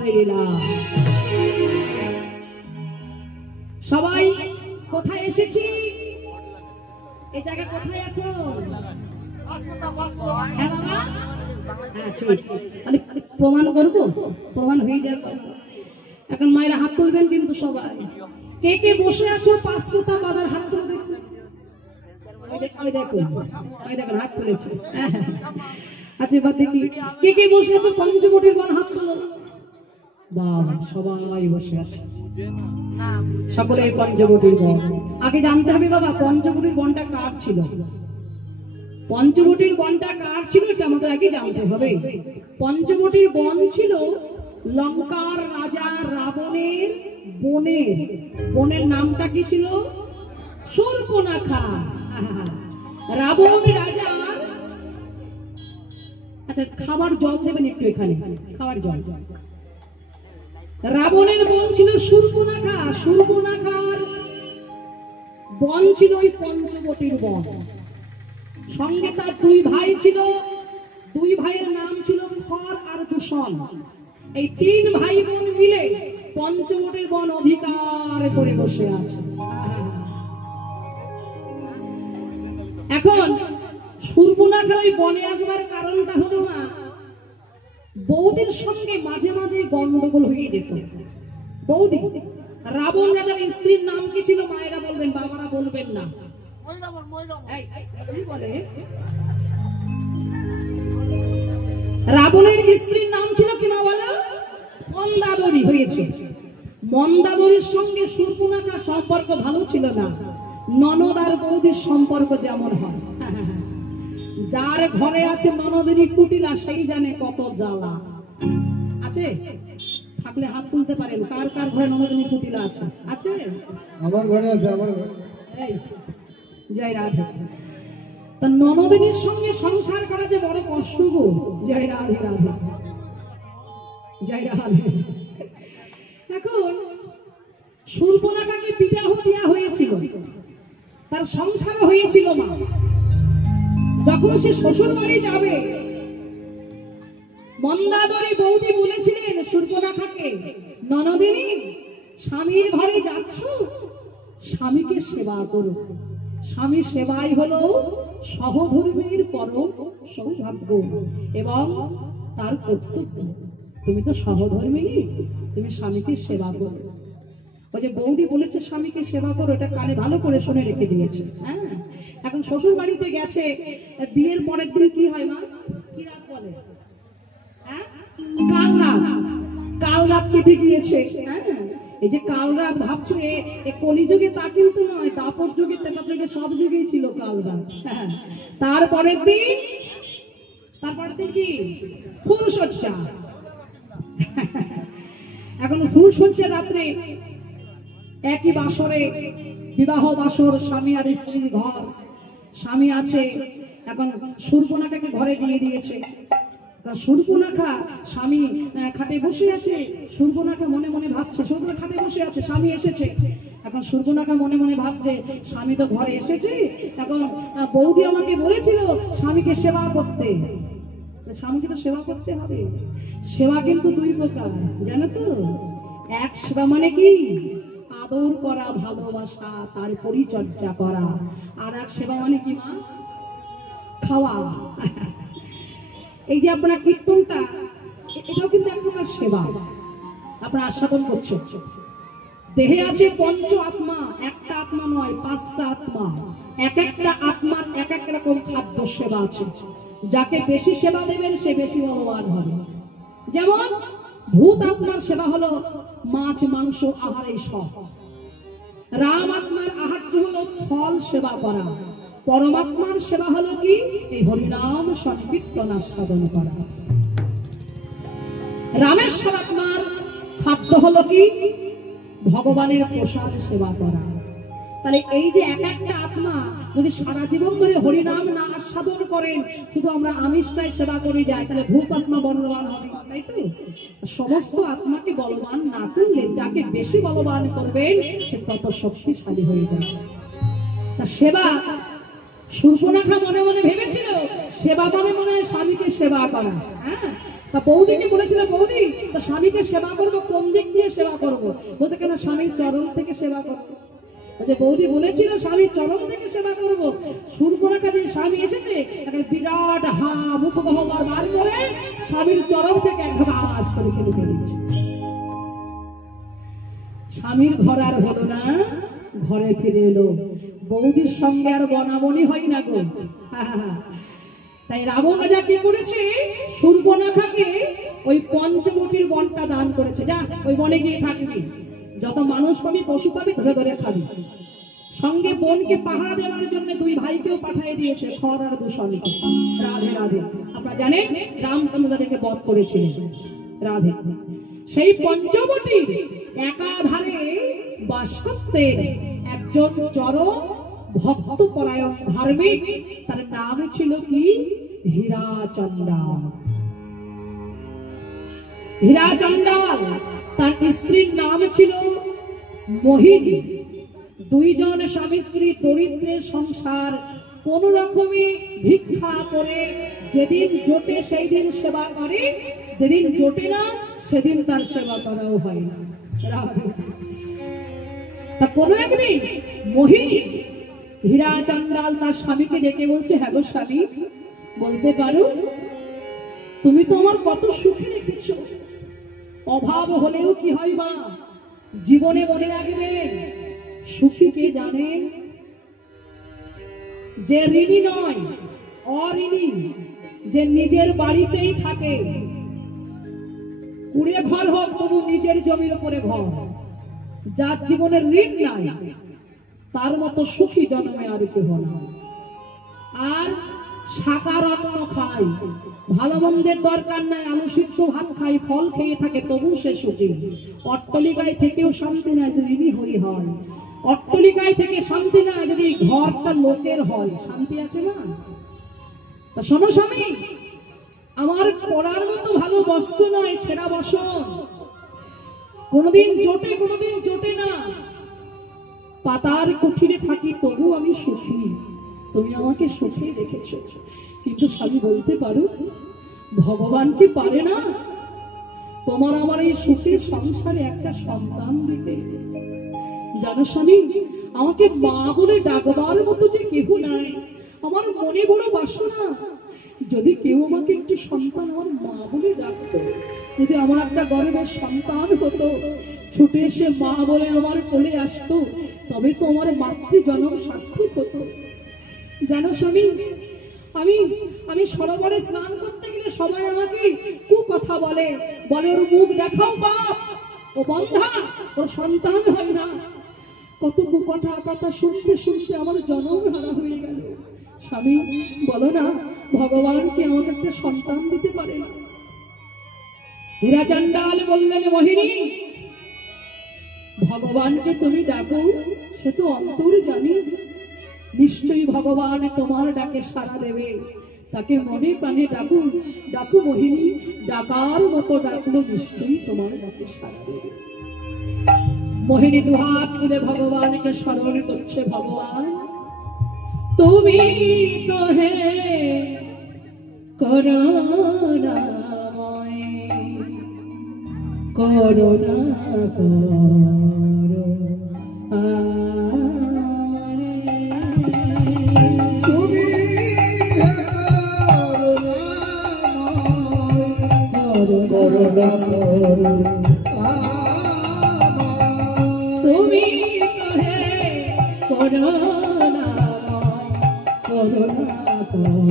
হরে লীলা। সবাই কোথায় এসেছি? এই জায়গা কোথায় এখন? হ্যাঁ বাবা, হ্যাঁ ঠিক। তাহলে প্রমাণ করবো, প্রমাণ হয়ে যাবে। এখন মায়েরা হাত তুলবেন কিন্তু সবাই। কে কে বসে আছো পাঁচফোঁটা বাজার হাত তুলে দেখুন। দেখুন হাত তুলেছে। আচ্ছা এবার দেখি কে কে বসে আছো পঞ্চবটির বন হাত তুলো। বাবা সবাই বসে আছে। সকলের পঞ্চবটির বন। আগে জানতে হবে বাবা পঞ্চবটির বনটা কার ছিল। পঞ্চবটির বনটা কার ছিল এটা আমাদের আগে জানতে হবে। পঞ্চবটির বন ছিল লঙ্কার রাজা রাবণের বনের। বনের নামটা কি ছিল? শূর্পণখা। রাবণ রাজা। আচ্ছা খাবার জল দেবেন একটু এখানে, খাবার জল। রাবণের বন ছিল শূর্পণখা। শূর্পণখার বন ছিল ওই পঞ্চবটির বন। সঙ্গে তার দুই ভাই ছিল। দুই ভাইয়ের নাম ছিল খর আর দূষণ। এই তিন ভাই বোন মিলে পঞ্চবটির বন অধিকার করে বসে আছে। এখন শূর্পণখার ওই বনে আসবার কারণটা হলো না, বৌদির সঙ্গে মাঝে মাঝে গন্ডগোল হয়ে যেত। বৌদি রাবণ রাজার স্ত্রীর নাম কি ছিল? মায়েরা বলবেন, বাবারা বলবেন না। রাবণের স্ত্রীর নাম ছিল কি না বলো? মন্দাদরী হয়েছে। মন্দাদরীর সঙ্গে শূর্পণখার সম্পর্ক ভালো ছিল না। ননদ আর বৌদির সম্পর্ক যেমন হয়। যার ঘরে আছে ননদেরই কুটিলা সেই জানে কত জ্বালা। আছে থাকলে হাত তুলতে পারেন। কার কার ঘরে ননদিনী কুটিলা আছে? আছে? আমার ঘরে আছে। আমার এই জয় রাধে। তা ননদিনীর সঙ্গে সংসার করা যে বড় কষ্ট গো। জয় রাধে রাধে, জয় রাধে। এখন শূর্পণখাকে বিবাহ দেওয়া হয়েছিল, তার সংসার হয়েছিল মা। যখন সে শ্বশুর বাড়ি যাবে, মন্দাদরী বৌদি বলেছিলেন শূর্পণখাকে, ননদিনী স্বামীর ঘরে যাচ্ছ, স্বামীকে সেবা করো। স্বামী সেবাই হলো সহধর্মীর পরম সৌভাগ্য এবং তার কর্তব্য। তুমি তো সহধর্মিনী, তুমি স্বামীকে সেবা করো। ওই যে বৌদি বলেছে স্বামীকে সেবা করো, এটা কানে ভালো করে শুনে রেখে দিয়েছে। হ্যাঁ, এখন শ্বশুর বাড়িতে গেছে, বিয়ের পরের দিন কি হয় মা? কি রাত বলে? হ্যাঁ, কাল রাত। কাল রাত কেটে গিয়েছে। হ্যাঁ, এই যে কাল রাত ভাবছো এ কলিযুগে তা কিন্তু নয়, দাপর যুগে, তেতার যুগে, সব যুগেই ছিল কাল রাত। হ্যাঁ, তারপরের দিন কি? ফুলশয্যা। এখন ফুলশয্যা রাত্রে একই বাসরে, বিবাহ বাসর, স্বামী আর স্ত্রীর ঘর। স্বামী আছে, এখন শূর্পণখাকে ঘরে দিয়ে দিয়েছে। শূর্পণখা স্বামী খাটে বসে আছে। শূর্পণখা মনে মনে ভাবছে, শূর্পণখা খাটে বসে আছে, স্বামী এসেছে। এখন শূর্পণখা মনে মনে ভাবছে স্বামী তো ঘরে এসেছে, এখন বৌদি আমাকে বলেছিল স্বামীকে সেবা করতে। স্বামীকে তো সেবা করতে হবে। সেবা কিন্তু দুই প্রকার, জানো তো? এক সেবা মানে কি? আদর করা, ভালোবাসা, তার পরিচর্যা করা। আর এক সেবা মানে কি মা? খাওয়া। এই যে আপনার কীর্তনটা, এটাও কিন্তু এক প্রকার সেবা। আপনারা আস্বাদন করছো। দেহে আছে পঞ্চ আত্মা, একটা আত্মা নয়, 5টা আত্মা। এক একটা আত্মার এক এক রকম খাদ্য সেবা আছে। যাকে বেশি সেবা দেবেন সে বেশি বলবান হবে। যেমন ভূত আত্মার সেবা হলো মাছ মাংস আহারে সব। রাম আত্মার আহার্য হলো ফল সেবা করা। পরমাত্মার সেবা হলো কি? এই হরিনাম সংকীর্তন আস্বাদন করা। রামেশ্বর আত্মার খাদ্য হলো কি? ভগবানের প্রসাদ সেবা করা। তাহলে এই যে এক একটা আত্মা যদি সারা জীবন ধরে হরিনাম না আস্বাদন করেন, শুধু আমরা আমিষটাই সেবা করে যাই, তাহলে ভূত আত্মা বলবান হবে, তাই তো? সমস্ত আত্মাকে বলবান না করলে যাকে বেশি বলবান করবেন সে তত শক্তিশালী হয়ে যাবে। তা সেবা সুর্পনখা মনে মনে ভেবেছিল সেবা মানে মনে হয় স্বামীকে সেবা করা। হ্যাঁ, তা বৌদিকে বলেছিল, বৌদি তা স্বামীকে সেবা করবো কোন দিক দিয়ে সেবা করবো? বলছে কেন, স্বামীর চরণ থেকে সেবা করবো। বলছে বৌদি বলেছিল স্বামীর চরণ থেকে সেবা করবো। সুর্পনখা যে স্বামী এসেছে এখন বিরাট হা মুখ গহ্বর বার করে স্বামীর চরণ থেকে এক ঘাস করে খেলে ফেলেছে। স্বামীর ঘর আর হলো না, ঘরে ফিরে এলো। বৌদির সঙ্গে আর বনাবনি হয় না গো। তাই রাবণ রাজা কি করেছে, সুর্পনখাকে ওই পঞ্চবটির বনটা দান করেছে। যা ওই বনে গিয়ে থাকবি, যত মানুষ পাবি পশু পাবি ধরে ধরে খাবি। সঙ্গে বনকে পাহারা দেওয়ার জন্য দুই ভাইকেও পাঠিয়ে দিয়েছে, খর আর দূষণকে। রাধে রাধে। আপনারা জানেন রামচন্দ্র তাদেরকে বধ করেছিলেন। রাধে। সেই পঞ্চবটির একাধারে বাস করতেন একজন চরম ভক্তপরায়ণ ধার্মিক, তার নাম ছিল কি, হীরাচন্দ্রাল। হীরাচন্দ্রাল, তার স্ত্রীর নাম ছিল মোহিনী। দুইজন স্বামী স্ত্রী দরিদ্রের সংসার কোন রকমে ভিক্ষা করে যেদিন জোটে সেই দিন সেবা করে, যেদিন জোটে না সেদিন তার সেবা করাও হয় না। তা কোনো একদিন মোহিনী হীরাচন্দ্রাল তার স্বামীকে ডেকে বলছে, হ্যাঁ গো স্বামী, বলতে পারো তুমি তো আমার কত সুখে রেখেছো, অভাব হলেও কি হয় মা, জীবনে মনে রাখবেন সুখী কে জানেন, যে ঋণী নয়, অঋণী, যে নিজের বাড়িতেই থাকে, কুড়ে ঘর হোক তবু নিজের জমির উপরে ঘর, যার জীবনের ঋণ নাই, তার মতো সুখী জন্মে আর কেহ না। আর শাকার অন্ন খাই, ভালো মন্দের দরকার নাই, আলু সিদ্ধ ভাত খাই, ফল খেয়ে থাকে তবু সে সুখী। অট্টলিকায় থেকেও শান্তি নাই যদি ঋণী হরি হয়, অট্টলিকায় থেকে শান্তি নাই যদি ঘরটা লোকের হয়, শান্তি আছে না? তা শোনো স্বামী, আমার পড়ার মতো ভালো বস্তু নয় ছেঁড়া বসন, কোনদিন জোটে কোনদিন জোটে না, পাতার কুঠিরে থাকি তবু আমি সুখী, তুমি আমাকে সুখে রেখেছো। কিন্তু স্বামী বলতে পারো ভগবান কি পারে না তোমার আমার এই সুখের সংসারে একটা সন্তান দিতে? জানো স্বামী, আমাকে মা বলে ডাকবার মতো যে কেহ নাই, আমার মনে বড় বাসনা, যদি কেউ আমাকে একটি সন্তান আমার মা বলে ডাকতো, যদি আমার একটা গর্বের সন্তান হতো, ছুটে এসে মা বলে আমার কোলে আসতো, তবে তো আমার মাতৃ জন্ম সার্থক হতো। জানো স্বামী, আমি সরোবরে স্নান করতে গেলে সবাই আমাকে কু কথা বলে, বলে ওর মুখ দেখাও বাপ, ও বন্ধা, ওর সন্তান হয় না। কত কথা শুনতে শুনতে আমার জন্ম হারা হয়ে গেল। স্বামী বলো না, ভগবান কি আমাকে একটা সন্তান দিতে পারে না? হীরাচন্দ্রাল বললেন, মোহিনী ভগবানকে তুমি ডাকো, সে তো অন্তর্যামী, নিশ্চয়ই ভগবান তোমার ডাকে সাড়া দেবে, তাকে মনে প্রাণে ডাকো, ডাকো মোহিনী, ডাকার মতো ডাকলে নিশ্চয়ই তোমার ডাকে সাড়া দেবে। মোহিনী দুহাত তুলে ভগবানকে স্মরণ করছে, ভগবান তুমি তো হে করুণাময়, করুণা করো তুমি করুণা করো, তুমি হে করুণাময়, করুণা করো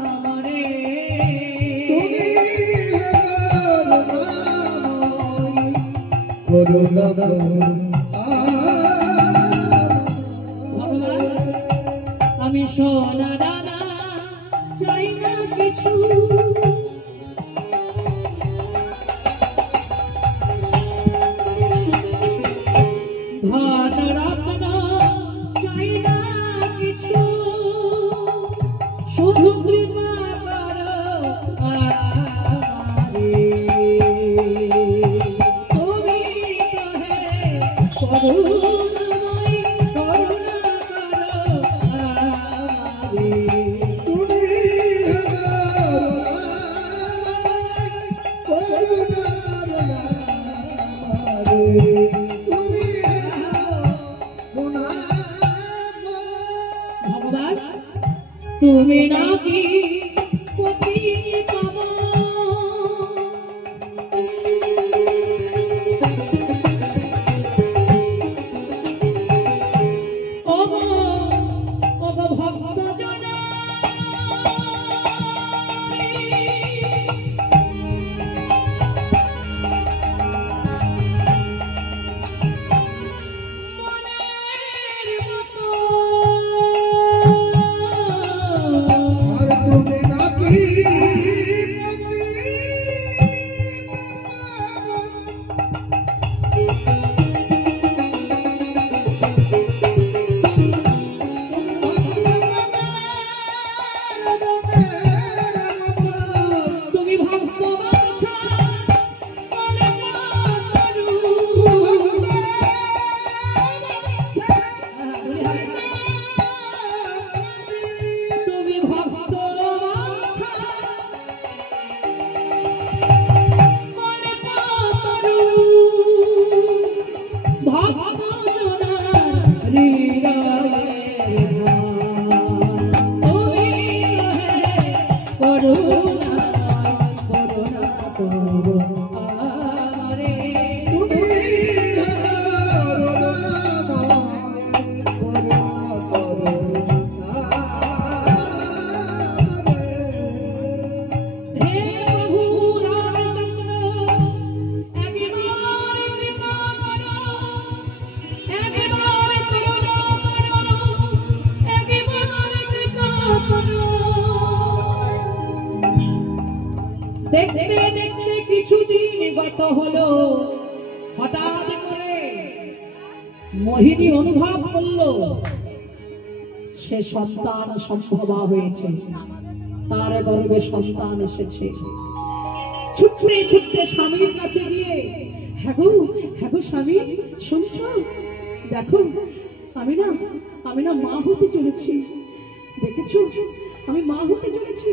আমারে, তুমি করুণা করো। আমি সোনা দানা চাই না কিছু, ধন রত্ন চাই না কিছু, শুধু কৃপা করো আমারে, তুমি তো হে করুণাময়, করুণা করো তুমি নাকি পতি পাবা ওগো ওগো ভক্ত জনা আর তুমি নাকি তুমি ভক্ত বাঞ্ছা মনে করু তুমি ভক্ত বাঞ্ছা মনে করু ভক্ত জনার হৃদয়ে তুমি করুণা করুণা করো আরে হে প্রভু রামচন্দ্র একবার কৃপা করো একবার করুণা করো একবার কৃপা করো দেখতে দেখতে কিছু দিন গত হলো হঠাৎ করে মোহিনী অনুভব করলো সে সন্তান সম্ভবা হয়েছে তার গর্ভে সন্তান এসেছে ছুটতে ছুটতে স্বামীর কাছে গিয়ে হ্যাঁ গো স্বামী শুনছো দেখো আমি না মা হতে চলেছি দেখেছো আমি মা হতে চলেছি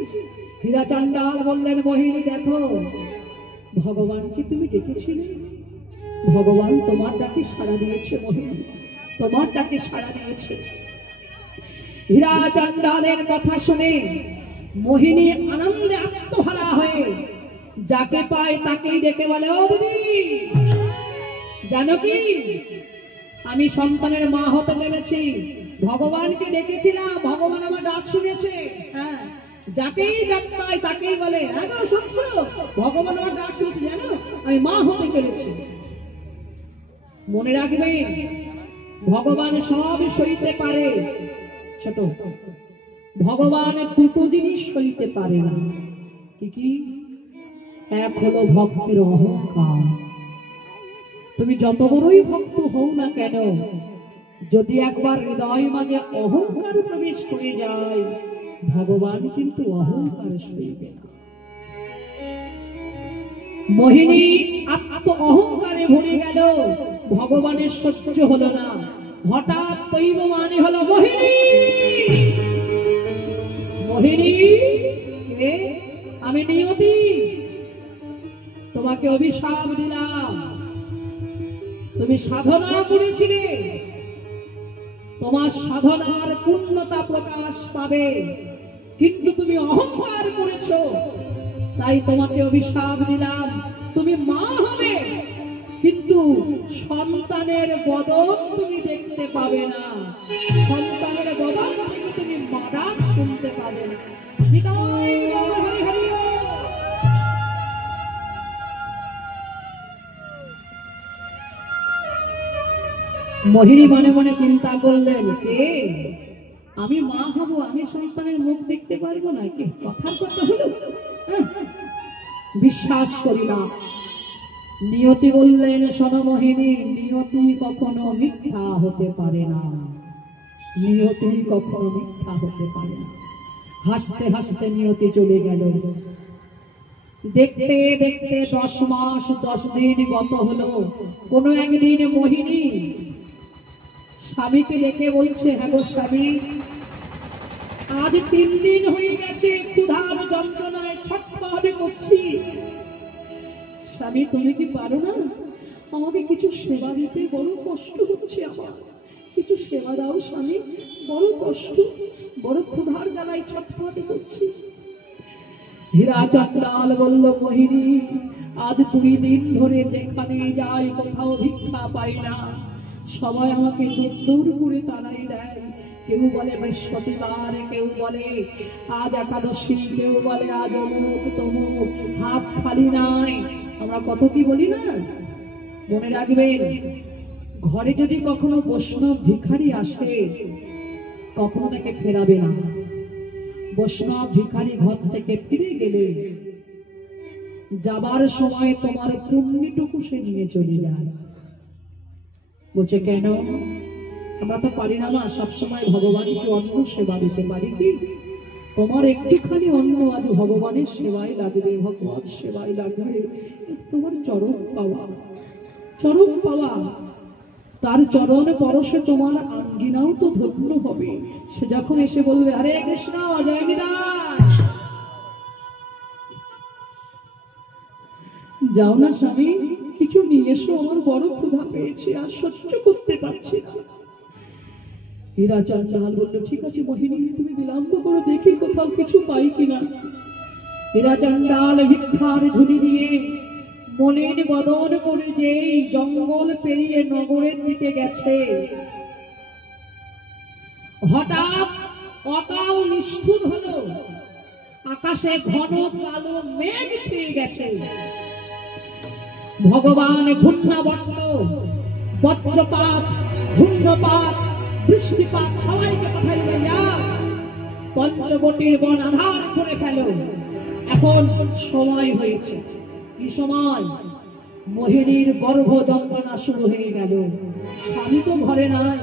হীরা চান্ডাল বললেন মোহিনী দেখো ভগবানকে তুমি ডেকেছিলে ভগবান তোমার ডাকে সাড়া দিয়েছে মোহিনী তোমার ডাকে সাড়া দিয়েছে হীরা চান্ডালের কথা শুনে মোহিনী আনন্দে আত্মহারা হয়ে যাকে পায় তাকেই ডেকে বলে ও দিদি জানো কি আমি সন্তানের মা হতে চলেছি ভগবানকে ডেকেছিলাম ভগবান আমার ডাক শুনেছে হ্যাঁ যাকেই ডাক পায় তাকেই বলে হ্যাঁ গো শুনছো ভগবান আমার ডাক শুনেছে জানো আমি মা হতে চলেছি মনে রাখবে ভগবান সব সইতে পারে ছোট ভগবান দুটো জিনিস সইতে পারে না কি কি এক হলো ভক্তির অহংকার তুমি যত বড়ই ভক্ত হও না কেন যদি একবার হৃদয় মাঝে অহংকার প্রবেশ করে যায় ভগবান কিন্তু অহংকার সইবে না মোহিনী আত্ম অহংকারে ভরে গেল ভগবানের সহ্য হলো না হঠাৎ দৈববাণী হলো মোহিনী মোহিনী কে আমি নিয়তি তোমাকে অভিশাপ দিলাম তুমি সাধনা করেছিলে তোমার সাধনার পূর্ণতা প্রকাশ পাবে কিন্তু তুমি অহংকার করেছো তাই তোমাকে অভিশাপ দিলাম তুমি মা হবে কিন্তু সন্তানের বদল তুমি দেখতে পাবে না সন্তানের বদল থেকে তুমি মারা শুনতে পাবে না হৃদয় গৌর হরি হরি বল। মোহিনী মনে মনে চিন্তা করলেন কে আমি মা হব আমি সন্তানের মুখ দেখতে পারবো না কি কথার কথা হলো বিশ্বাস করি না নিয়তি বললেন শোনো মোহিনী নিয়তি কখনো মিথ্যা হতে পারে না নিয়তি কখনো মিথ্যা হতে পারে না হাসতে হাসতে নিয়তি চলে গেল দেখতে দেখতে 10 মাস 10 দিন গত হলো কোনো একদিন মোহিনী স্বামীকে ডেকে বলছে হ্যাঁ গো স্বামী আজ 3 দিন হয়ে গেছে ক্ষুধার যন্ত্রণায় ছটফট করছি স্বামী তুমি কি পারো না আমাকে কিছু সেবা দিতে বড় কষ্ট হচ্ছে আমার কিছু সেবা দাও স্বামী বড় কষ্ট বড় ক্ষুধার জ্বালায় ছটফট করছি। হীরা চাঁদলাল বলল, মোহিনী, আজ 2 দিন ধরে যেখানে যাই কোথাও ভিক্ষা পাই না। সবাই আমাকে দূর দূর করে তাড়াই দেয়। কেউ বলে বৃহস্পতিবার, কেউ বলে আজ একাদশী, কেউ বলে আজ অমুক তমুক, হাত খালি নাই। আমরা কত কি বলি না। মনে রাখবেন, ঘরে যদি কখনো বৈষ্ণব ভিখারি আসে, কখনো তাকে ফেরাবে না। বৈষ্ণব ভিখারি ঘর থেকে ফিরে গেলে যাবার সময় তোমার পুণ্যটুকু সে নিয়ে চলে যায়। বলছে কেন? আমরা তো পারি না মা সবসময় ভগবানকে অন্ন সেবা দিতে পারি কি? তোমার একটুখানি অন্ন আজ ভগবানের সেবায় লাগবে, ভগবত সেবায় লাগবে, তোমার চরণ পাওয়া, চরণ পাওয়া। তার চরণ পরশে তোমার আঙ্গিনাও তো ধন্য হবে। সে যখন এসে বলবে, হরে কৃষ্ণ, জয় নিতাই, যাও না স্বামী, কিছু নিয়ে এসো, আমার বড় ক্ষুধা পেয়েছে, আর সহ্য করতে পারছি না। হীরা চাঁদলাল বলল, ঠিক আছে মোহিনী, তুমি বিলম্ব করো, দেখি কোথাও কিছু পাই কিনা। হীরা চাঁদলাল ভিক্ষার ঝুলি দিয়ে মনের বদন করে যেই জঙ্গল পেরিয়ে নগরের দিকে গেছে, হঠাৎ অকাল নিষ্ঠুর হলো। আকাশে ঘন কালো মেঘ ছেয়ে গেছে। ভগবান ঘূর্ণাবর্ত, বজ্রপাত, ঘূর্ণপাত, বৃষ্টিপাত সবাইকে পাঠাইলেন, যাও পঞ্চবটির বন আধার করে ফেলো। এখন সময় হয়েছে। কি সময়? মোহিনীর গর্ভ যন্ত্রণা শুরু হয়ে গেল। স্বামী তো ঘরে নাই।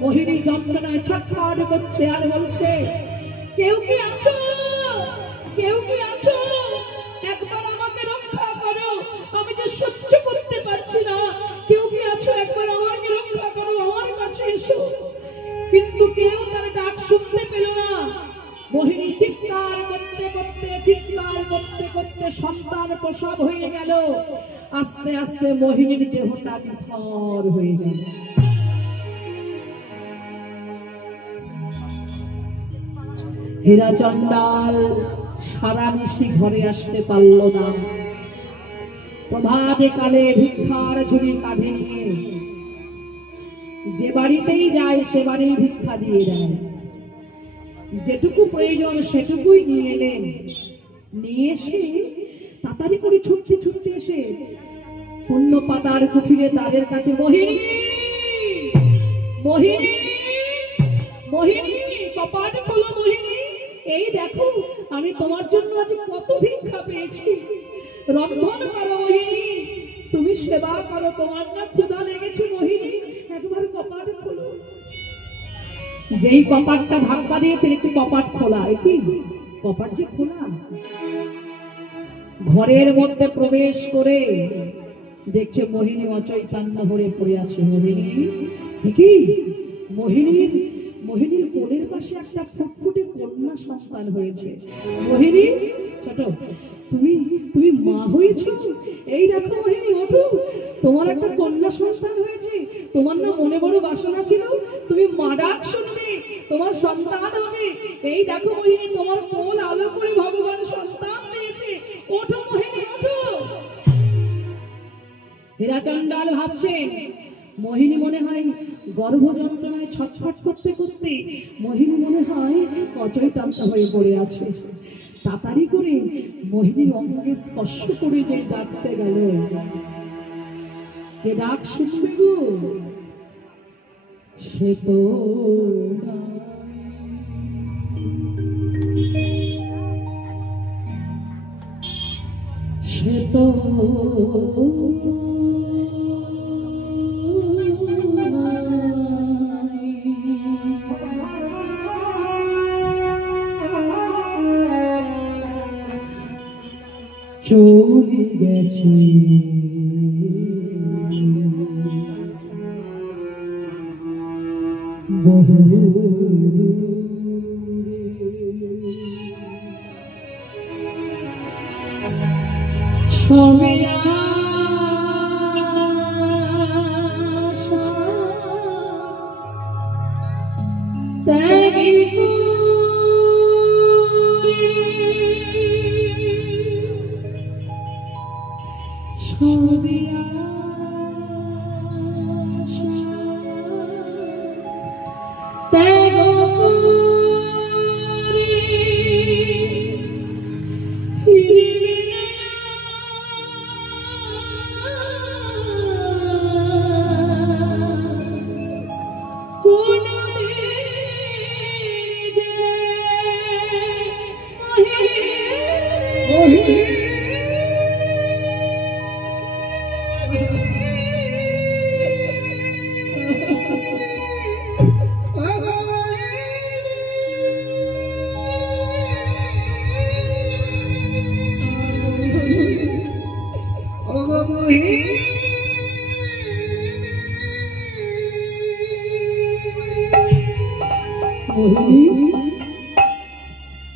মোহিনী যন্ত্রণায় ছটফট করছে আর বলছে, কেউ কি আছো? কেউ কি আছো? একবার আমাকে রক্ষা করো, আমি যে সহ্য করতে পারছি না। কেউ কি আছো? একবার আমাকে রক্ষা করো, আমার কাছে এসো। কিন্তু কেউ তার ডাক শুনতে পেল না। মোহিনী চিৎকার করতে করতে, চিৎকার করতে করতে সন্তান প্রসব হয়ে গেল। আস্তে আস্তে মোহিনীর দেহটা নিথর হয়ে গেল। হীরা চাঁদলাল সারা নিশি ঘরে আসতে পারল না। প্রভাতে কালে ভিক্ষার ঝুড়ি কাঁধে নিয়ে যে বাড়িতেই যায় সে বাড়ি ভিক্ষা দিয়ে দেয়। যেটুকু প্রয়োজন সেটুকুই নিয়ে এলেন। নিয়ে এসে তাড়াতাড়ি করে ছুটতে ছুটতে এসে পুণ্য পাতার কুঠিরে তাদের কাছে, মোহিনী, মোহিনী, মোহিনী, কপাট খোলো মোহিনী, এই দেখো আমি তোমার জন্য আজ কত ভিক্ষা পেয়েছি। রন্ধন করো মোহিনী, তুমি সেবা করো, তোমার না ক্ষুধা লেগেছে মোহিনী, একবার কপাট খোলো। যেই কপাটটা ধাক্কা দিয়েছে দেখছি কপাট খোলা। কি কপাট যে খোলা! ঘরের মধ্যে প্রবেশ করে দেখছে মোহিনী অচৈতন্য হয়ে পড়ে আছে। মোহিনী কি? মোহিনীর মোহিনীর কোলের পাশে একটা ফুটফুটে কন্যা সন্তান হয়েছে। মোহিনী, ছোট, তুমি তুমি মা হয়েছো? এই দেখো মোহিনী, ওঠো, তোমার একটা কন্যা সন্তান হয়েছে। তোমার না মনে বড় বাসনা ছিল, তুমি মা ডাক শুনবে, তোমার সন্তান হবে। এই দেখো মোহিনী, তোমার কোল আলো করে ভগবান সন্তান দিয়েছে। ওঠো মোহিনী, ওঠো। হীরা চাঁদলাল ভাবছে, মোহিনী মনে হয় গর্ভ যন্ত্রণায় ছটফট করতে করতে মোহিনী মনে হয় অচৈতন্য হয়ে পড়ে আছে। তাড়াতাড়ি করে মোহিনীর অঙ্গে স্পর্শ করে যে ডাকতে গেল, কে ডাক শুনবে গো? সে তো সে তো চলে গেছে বহু দূরে। ছবি আশা ত্যাগী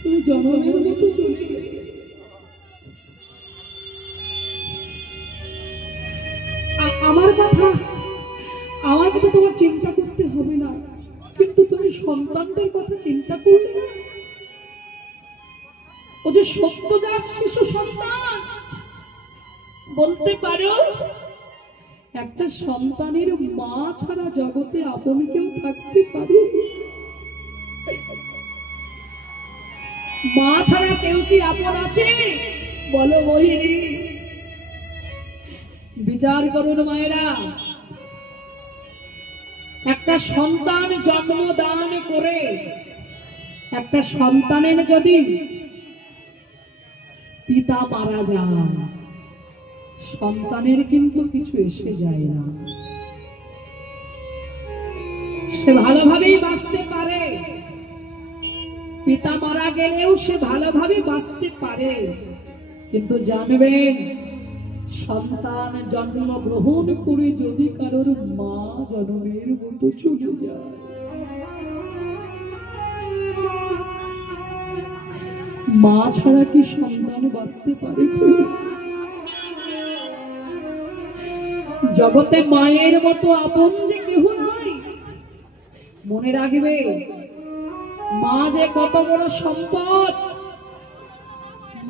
তুমি জনমের মতো চলে গেলে। আমার কথা তোমার চিন্তা করতে হবে না, কিন্তু তুমি সন্তানদের কথা চিন্তা করবে না। ও যে সত্যজাত শিশু সন্তান, বলতে পারো একটা সন্তানের মা ছাড়া জগতে আপন কেউ থাকতে পারে? মা ছাড়া কেউ কি আপন আছে? বলো মোহিনী, বিচার করুন মায়েরা। একটা সন্তান জন্মদান করে একটা সন্তানের যদি পিতা মারা যায়, সন্তানের কিন্তু কিছু এসে যায় না। সে ভালোভাবেই বাঁচতে পারে, পিতা মারা গেলেও সে ভালোভাবে বাঁচতে পারে। কিন্তু জানবেন, সন্তান জন্মগ্রহণ করে যদি কারোর মা জন্মের মতো চলে যায়, মা ছাড়া কি সন্তান বাঁচতে পারে? জগতে মায়ের মতো আপন যে কেহ নাই। মনে রাখবে, মা যে কত বড় সম্পদ,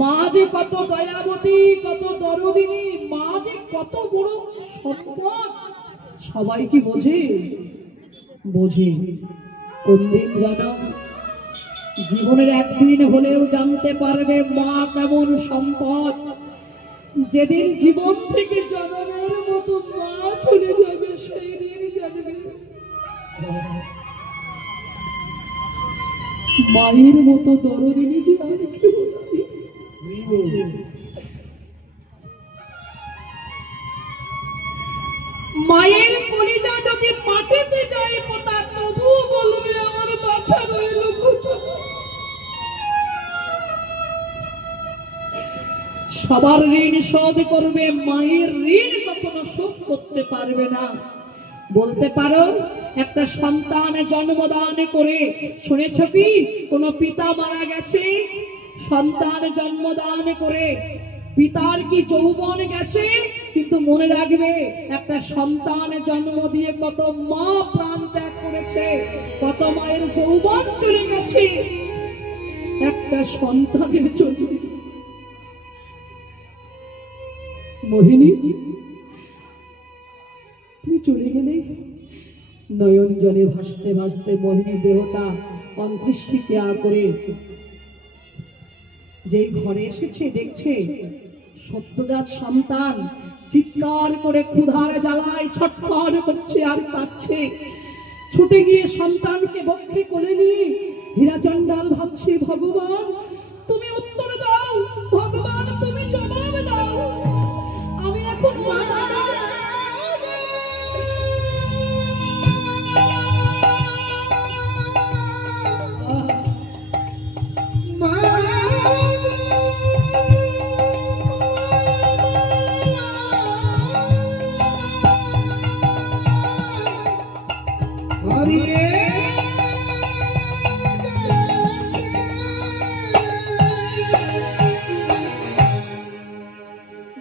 মা যে কত দয়াবতী, কত দরদিনী, মা যে কত বড় সম্পদ, সবাই কি বোঝে? বোঝে। কোনদিন জানো? জীবনের একদিন হলেও জানতে পারবে মা কেমন সম্পদ। যেদিন জীবন থেকে জন্মের মতো মা চলে যাবে, সেই দিন জানবে মায়ের মতো দরদিনী যে আর কেউ নাই। মায়ের কলিজা যদি মাটিতে যায় পোতা, তবুও বলবে আমার বাছা রইল কোথায়। সবার ঋণ শোধ করবে, মায়ের ঋণ কখনো শোধ করতে পারবে না। বলতে পারো, একটা সন্তান জন্মদান করে, শুনেছ কি কোন পিতা মারা গেছে? সন্তান জন্মদান করে পিতার কি যৌবন গেছে? কিন্তু মনে রাখবে, একটা সন্তান জন্ম দিয়ে কত মা প্রাণ ত্যাগ করেছে, কত মায়ের যৌবন চলে গেছে একটা সন্তানের জন্য। মোহিনী, তুমি চলে গেলে। নয়ন জলে ভাসতে ভাসতে মোহিনী দেহটা অন্তৃষ্টি ত্যাগ করে যে ঘরে এসেছে, দেখছে সত্যজাত সন্তান চিৎকার করে ক্ষুধার জ্বালায় ছটফট করছে আর কাঁদছে। ছুটে গিয়ে সন্তানকে বক্ষে কোলে নিয়ে হীরাচন্দ্রাল ভাবছে, ভগবান তুমি উত্তর দাও, ভগবান তুমি জবাব দাও, আমি এখন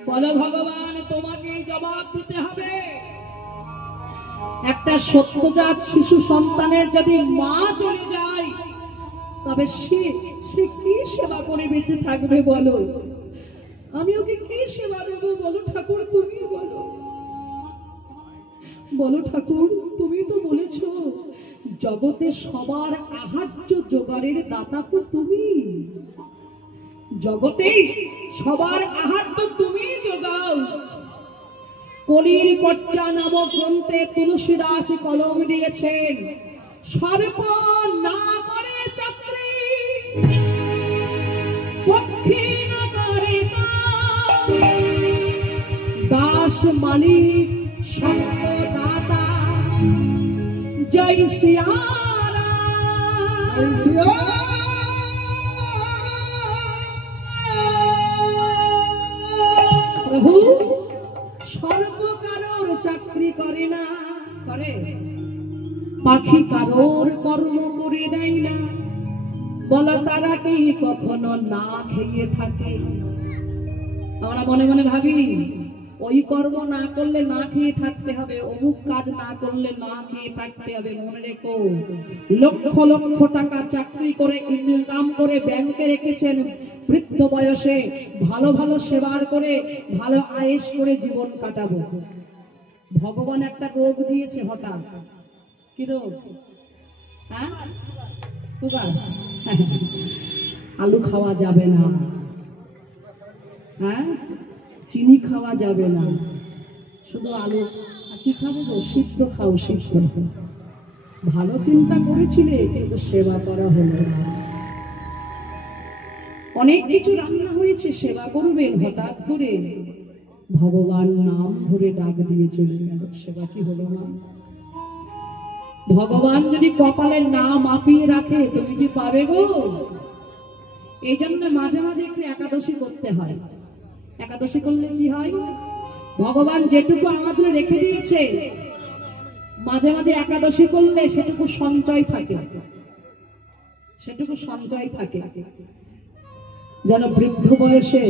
বলো ভগবান, তোমাকে জবাব দিতে হবে। একটা সত্যজাত শিশু সন্তানের যদি মা চলে যায়, তবে সে কি সেবা করে বেঁচে থাকবে? বলো, আমি ওকে কি সেবা দেবো? বলো ঠাকুর, তুমি বলো। বলো ঠাকুর, তুমি তো বলেছ জগতে সবার আহার্য জোগাড়ের দাতা তো তুমি। জগতে সবার আহার্য তুমি যোগাও। কলির কচ্চা নামক গ্রন্থে তুলসীদাস কলম দিয়েছেন, সর্প না করে চাকরি, পক্ষী না করে মালিক সত্যদাতা জয় সিয়া রাম। প্রভু সর্বকারোর চাকরি করে না, করে পাখি কারোর কর্ম করে দেয় না, বলা তারা কি কখনো না খেয়ে থাকে। আমরা মনে মনে ভাবি ওই কর্ম না করলে না খেয়ে থাকতে হবে, অমুক কাজ না করলে না খেয়ে থাকতে হবে। মনে রেখো, লক্ষ লক্ষ টাকা চাকরি করে ইনকাম করে ব্যাংকে রেখেছেন, বৃদ্ধ বয়সে ভালো ভালো সেবার করে ভালো আয়েশ করে জীবন কাটাবো। ভগবান একটা রোগ দিয়েছে হঠাৎ। কি রোগ? হ্যাঁ, সুগার। আলু খাওয়া যাবে না, হ্যাঁ, চিনি খাওয়া যাবে না, শুধু আলু। কি খাবে গো? সিদ্ধ খাও, সিদ্ধ। ভালো চিন্তা করেছিলে, কিন্তু সেবা করা হলো না। অনেক কিছু রান্না হয়েছে, সেবা করবেন, হঠাৎ করে ভগবান নাম ধরে ডাক দিয়ে চলে গেল, সেবা কি হলো না? ভগবান যদি কপালের নাম মাপিয়ে রাখে, তুমি কি পাবে গো? এই জন্য মাঝে মাঝে একটু একাদশী করতে হয়। একাদশী করলে কি হয়? ভগবান যেটুকু আমাদের রেখে দিয়েছে, মাঝে মাঝে একাদশী করলে সেটুকু সঞ্চয় থাকে, সেটুকু সঞ্চয় থাকে, যেন বৃদ্ধ বয়সে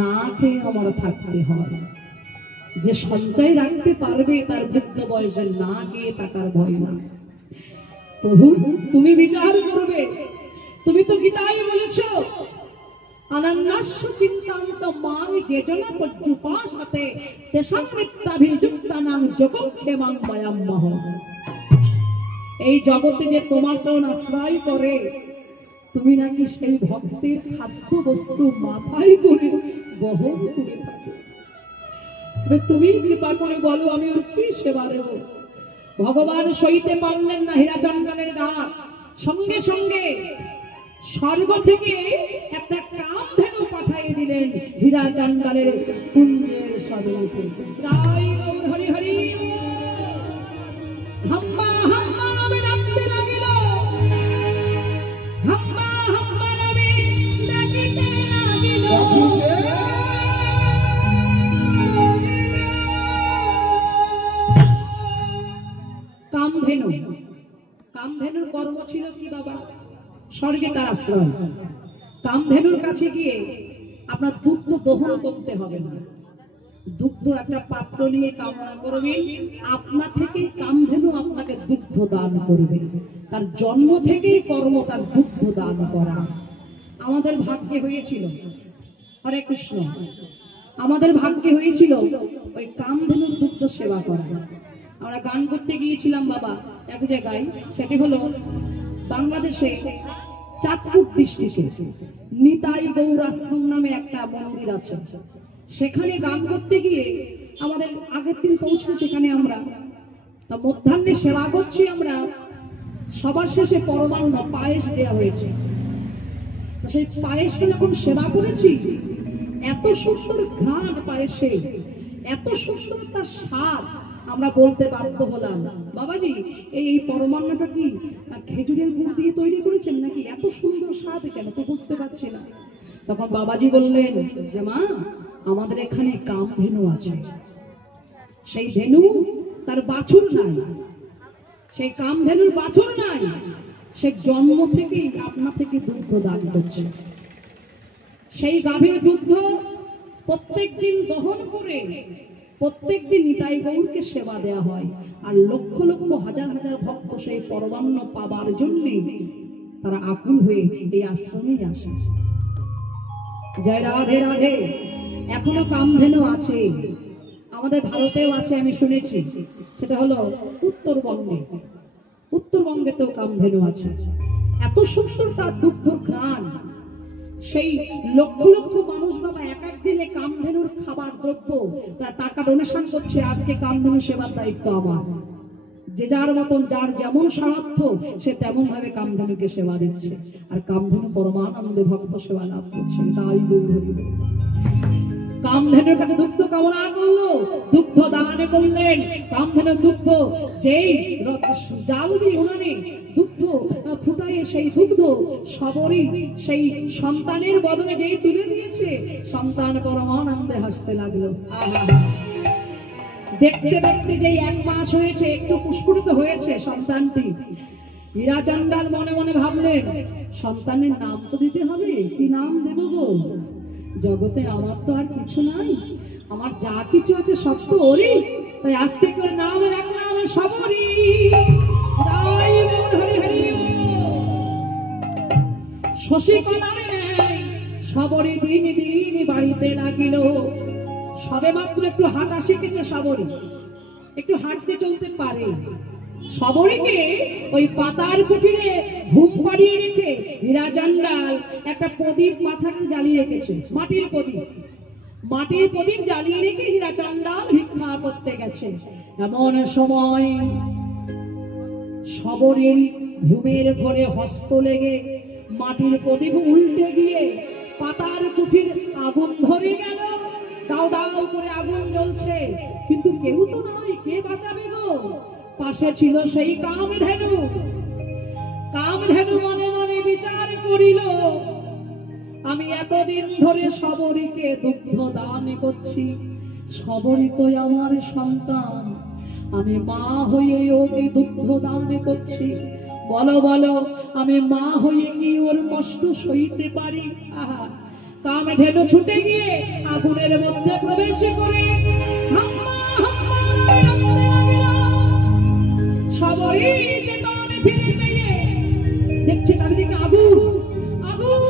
না খেয়ে আমার থাকতে হয়। যে সঞ্চয় রাখতে পারবে তার বৃদ্ধ বয়সে না খেয়ে থাকার ভয় না। প্রভু তুমি বিচার করবে। তুমি তো গীতায় বলেছো, অনন্যাস্য চিন্তান্ত মাং যেজনা পজ্জুপাসতে তেষাং মৃত্যাভিযুক্তানাং যোগক্ষেমাং বয়াম্যহ। এই জগতে যে তোমার চরণ আশ্রয় করে, তুমি নাকি সেই ভক্তের খাদ্য বস্তু মাথায় করে বহন করে থাকো। তুমি কৃপা করে বলো, আমি ওর কি সেবা দেব? ভগবান সইতে পারলেন না হীরাচন্দ্রের ডাক। সঙ্গে সঙ্গে স্বর্গ থেকে একটা কামধেনু পাঠিয়ে দিলেন হীরাচন্দ্রের কুঞ্জের সদরূপে। তাই হরি হরি হাম্মা হাম্মা নামে ডাকতে লাগিল, হাম্মা হাম্মা নামে ডাকিতে লাগিল। কামধেনু, কামধেনুর কর্ম ছিল কি বাবা? স্বর্গে তার আশ্রয়। কামধেনুর কাছে গিয়ে আপনার দুগ্ধ দহন করতে হবে না। দুগ্ধ একটা পাত্র নিয়ে কামনা করবেন, আপনা থেকে কামধেনু আপনাকে দুগ্ধ দান করবে। তার জন্ম থেকেই কর্ম তার দুগ্ধ দান করা। আমাদের ভাগ্যে হয়েছিল, হরে কৃষ্ণ, আমাদের ভাগ্যে হয়েছিল ওই কামধেনুর দুগ্ধ সেবা করা। আমরা গান করতে গিয়েছিলাম বাবা এক জায়গায়, সেটি হলো বাংলাদেশে চাঁদপুর ডিস্ট্রিক্টে নিতাই গৌর আশ্রম নামে একটা মন্দির আছে। সেখানে গান করতে গিয়ে আমাদের আগের দিন পৌঁছে, সেখানে আমরা তা মধ্যাহ্নে সেবা করছি। আমরা সবার শেষে পরমান্ন পায়েস দেওয়া হয়েছে। সেই পায়েসটা যখন সেবা করেছি, এত সুন্দর ঘ্রাণ পায়েসে, এত সুন্দর তার স্বাদ, আমরা বলতে বাধ্য হলাম, বাবাজি এই পরমান্নটা কি খেজুরের গুড় দিয়ে তৈরি করেছেন নাকি? এত সুন্দর স্বাদ কেন, তো বুঝতে পারছি না। তখন বাবাজি বললেন যে মা, আমাদের এখানে কামধেনু আছে। সেই ধেনু তার বাছুর নাই, সেই কামধেনুর বাছুর নাই, সে জন্ম থেকেই আপনা থেকে দুগ্ধ দান করছে। সেই গাভীর দুগ্ধ প্রত্যেকদিন দহন করে প্রত্যেকদিন নিতাই গৌরকে সেবা দেওয়া হয়। আর লক্ষ লক্ষ হাজার হাজার ভক্ত সেই পরমান্ন পাবার জন্য তারা আকুল হয়ে এই আশ্রমে আসে। জয় রাধে রাধে। এখনো কামধেনু আছে, আমাদের ভারতেও আছে, আমি শুনেছি। সেটা হলো উত্তরবঙ্গে, উত্তরবঙ্গেতেও কামধেনু আছে। এত সুন্দর তার দুগ্ধ ঘ্রাণ। সেই লক্ষ লক্ষ মানুষ বাবা এক এক দিনে কামধেনুর খাবার দ্রব্য তার টাকা ডোনেশন করছে। আজকে কামধেনু সেবার দায়িত্ব আমার। যে যার মতন, যার যেমন সামর্থ্য, সে তেমন ভাবে কামধেনুকে সেবা দিচ্ছে। আর কামধেনু পরমানন্দে ভক্ত সেবা লাভ করছে। তাই গৌর হরি বল। কামধেনুর কাছে দুগ্ধ কামনা করলো, দুগ্ধ দান করলেন। কামধেনুর দুগ্ধ যেই জাল দিয়ে উনানে দুগ্ধ ফুটাইয়ে সেই দুগ্ধ সবরই সেই সন্তানের বদনে যেই তুলে দিয়েছে, সন্তান পরমানন্দে হাসতে লাগলো। আহা, দেখতে দেখতে যেই 1 মাস হয়েছে, একটু পুষ্পিত হয়েছে সন্তানটি। হীরা চন্দাল মনে মনে ভাবলেন, সন্তানের নাম তো দিতে হবে, কি নাম দেব গো? জগতে আমার তো আর কিছু নাই, আমার যা কিছু আছে সব তো ওরই, তাই আস্তে করে নাম রাখলাম সবরই। তাই বল হরি হরি বল। শশীকলার ন্যায় সবরই দিন দিন বাড়িতে লাগিল। সবে মাত্র একটু হাঁটা শিখেছে সবরই, একটু হাঁটতে চলতে পারে। সবরীকে ওই পাতার কুঠিরে ঘুম পাড়িয়ে রেখে হীরা চন্দাল একটা প্রদীপ মাথায় জ্বালিয়ে রেখেছে, মাটির প্রদীপ জ্বালিয়ে রেখে হীরা চন্দাল ভিক্ষা করতে গেছে। এমন সময় সবরীর ঘুমের ঘরে হস্ত লেগে মাটির প্রদীপ উল্টে গিয়ে পাতার কুঠির আগুন ধরে গেল। দাও দাও করে আগুন জ্বলছে, কিন্তু কেউ তো নাই, কে বাঁচাবে গো? পাশে ছিল সেই কামধেনু। কামধেনু মনে মনে বিচার করিল, আমি এতদিন ধরে সবরীকে দুগ্ধ দান করছি, সবরী তো আমার সন্তান, আমি মা হয়ে ওকে দুগ্ধ দান করছি। বলো বলো, আমি মা হয়ে কি ওর কষ্ট সইতে পারি? আহা, কামধেনু ছুটে গিয়ে আগুনের মধ্যে প্রবেশ করে হাম্মা হাম্মা কাঁদতে লাগলো। সবরী চেতন ফিরে পেয়ে দেখছে চারিদিকে আগুন আগুন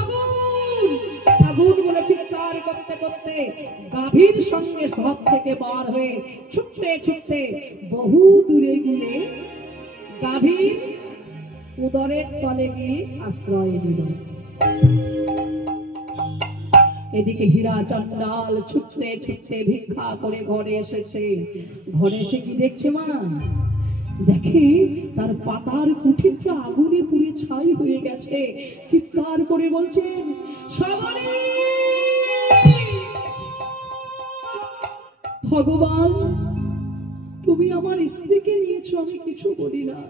আগুন আগুন বলে চিৎকার করতে করতে গাভীর সঙ্গে ঘর থেকে বার হয়ে ছুটতে ছুটতে বহু দূরে গিয়ে গাভীর উদরের তলে গিয়ে আশ্রয় নিল। এদিকে হীরা চন্দাল ছুটতে ছুটতে ভিক্ষা করে ঘরে এসেছে। ঘরে এসে কি দেখছে মা? দেখে তার পাতার কুঠিরটা আগুনে পুড়ে ছাই হয়ে গেছে। চিৎকার করে বলছেন, সবরী ভগবান, তুমি আমার স্ত্রীকে নিয়েছো, আমি কিছু বলি না।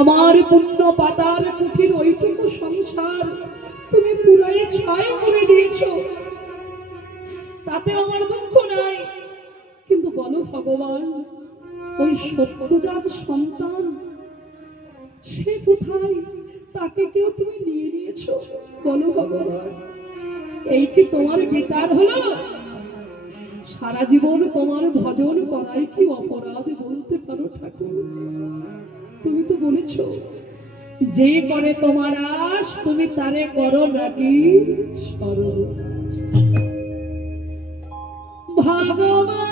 আমার পুণ্য পাতার কুঠির ওইটুকু সংসার তুমি পুরাই ছাই করে দিয়েছো, তাতে আমার দুঃখ নাই, কিন্তু বলো ভগবান, ওই সত্যজাত সন্তান সে কোথায়? তাকে কেউ তুমি নিয়ে নিয়েছো, বলো ভগবান, এই কি তোমার বিচার হলো? সারা জীবন তোমার ভজন করাই কি অপরাধ বলতে পারো ঠাকুর? তুমি তো বলেছো, যে করে তোমার আশ তুমি তারে করো নাকি স্মরণ। ভগবান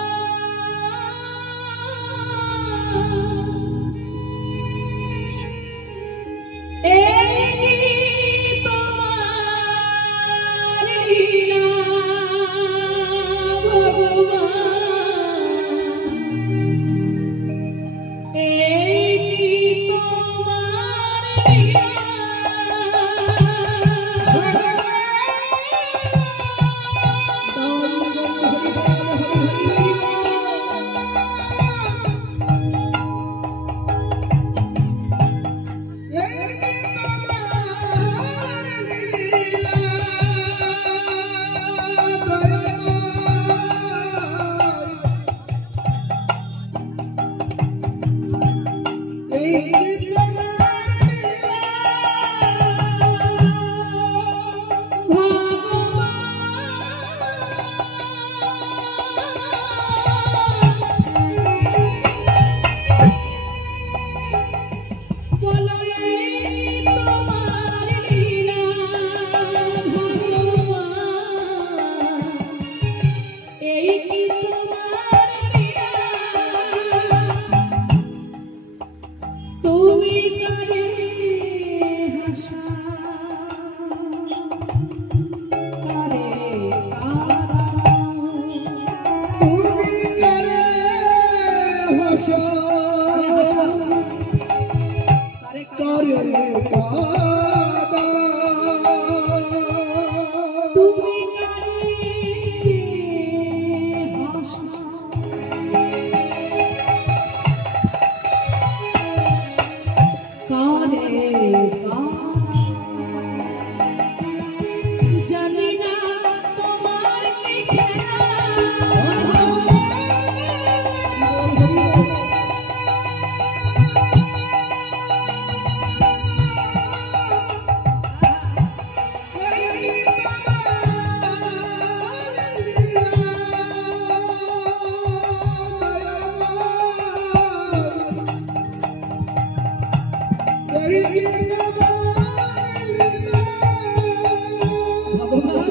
ভগবান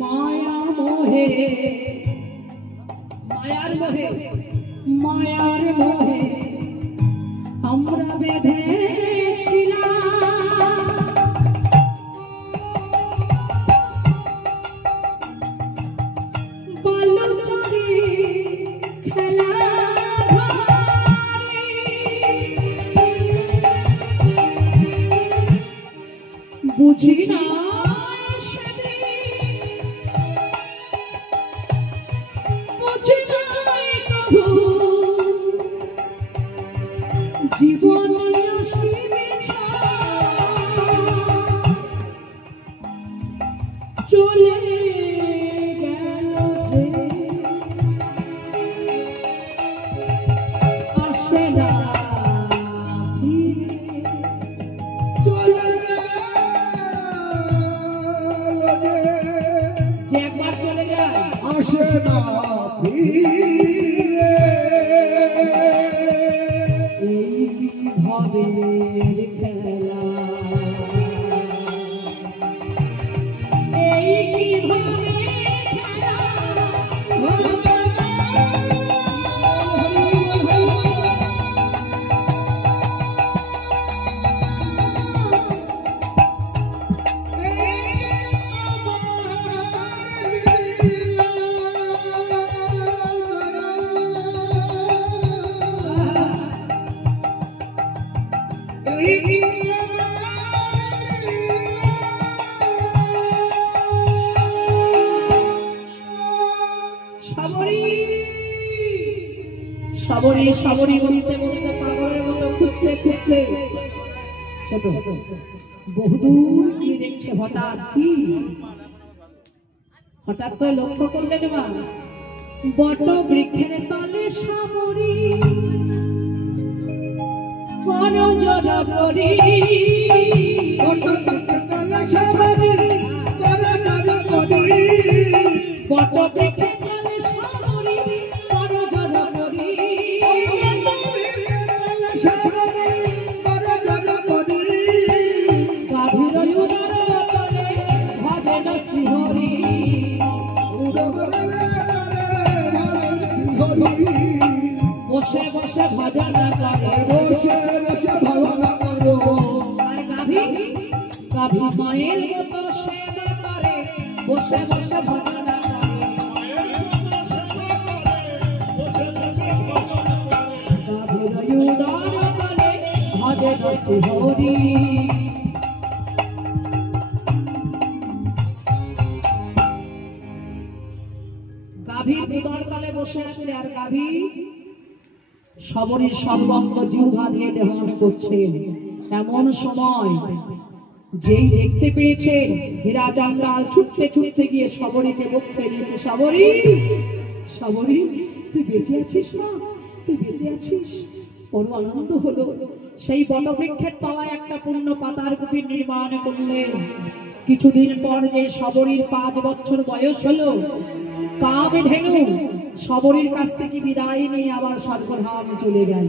মায়া মোহে মায়ার মোহে মায়ার মোহে আমরা বেঁধেছিলাম বালুচরে খেলা বুঝি না বুঝি নাই প্রভু জীবন আসিবে চলে গেল যে আসে না যে একবার চলে যায় আসে না ফিরে এই ভবের খেলা এই ভবের খেলা সাবরি সাবরি বলতে বলতে পাগলের মতো খুঁজতে খুঁজতে ছোট বহুদূর গিয়ে দেখছে হঠাৎ কি হঠাৎ করে লক্ষ্য করলেন মা বট বৃক্ষের তলে সাবরি বড় জড় করি বট বৃক্ষের তলে সাবরি বড় জড় করি গাভীর উদর তলে ভজেন শ্রীহরি বসে বসে ভজন করে আর গাভী গাভী মায়ের মতো সেবা করে বসে বসে ভজন করে গাভীর উদর তলে ভজেন শ্রীহরি গাভীর উদর তলে বসে আছে আর গাভী সবরীর সর্বাঙ্গ জিহ্বা দিয়ে দেহন করছে এমন সময় যেই দেখতে পেয়েছে হীরা চান্দ্রাল ছুটতে ছুটতে গিয়ে সবরীকে বকতে দিয়েছে সবরী সবরী তুই বেঁচে আছিস না তুই বেঁচে আছিস বড় আনন্দ হলো সেই বটবৃক্ষের তলায় একটা পূর্ণ পাতার কুটির নির্মাণ করলেন কিছুদিন পর যে সবরীর 5 বছর বয়স হলো কামধেনু সবরীর কাছ থেকে বিদায় নিয়ে আবার স্বর্গধাম চলে গেল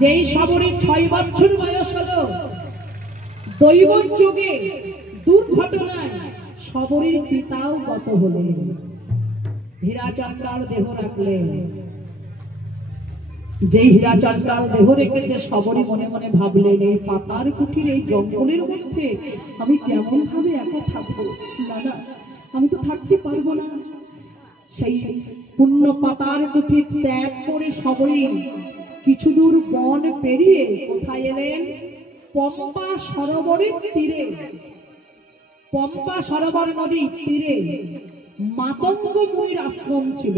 যেই সবরীর 6 বছর বয়স হলো দৈব যুগে দুর্ঘটনায় সবরীর পিতাও গত হলেন হীরা চান্দ্রাল দেহ রাখলেন যেই হীরা চান্দ্রাল দেহ রেখেছে সবরী মনে মনে ভাবলেন এই পাতার কুঠির এই জঙ্গলের মধ্যে আমি কেমন ভাবে একা থাকবো না না আমি তো থাকতে পারবো না সেই পূর্ণ পাতার কুঠি ত্যাগ করে সবরী কিছু দূর বন পেরিয়ে কোথায় এলেন পম্পা সরোবরের তীরে পম্পা সরোবর নদীর তীরে মাতঙ্গ মুনির আশ্রম ছিল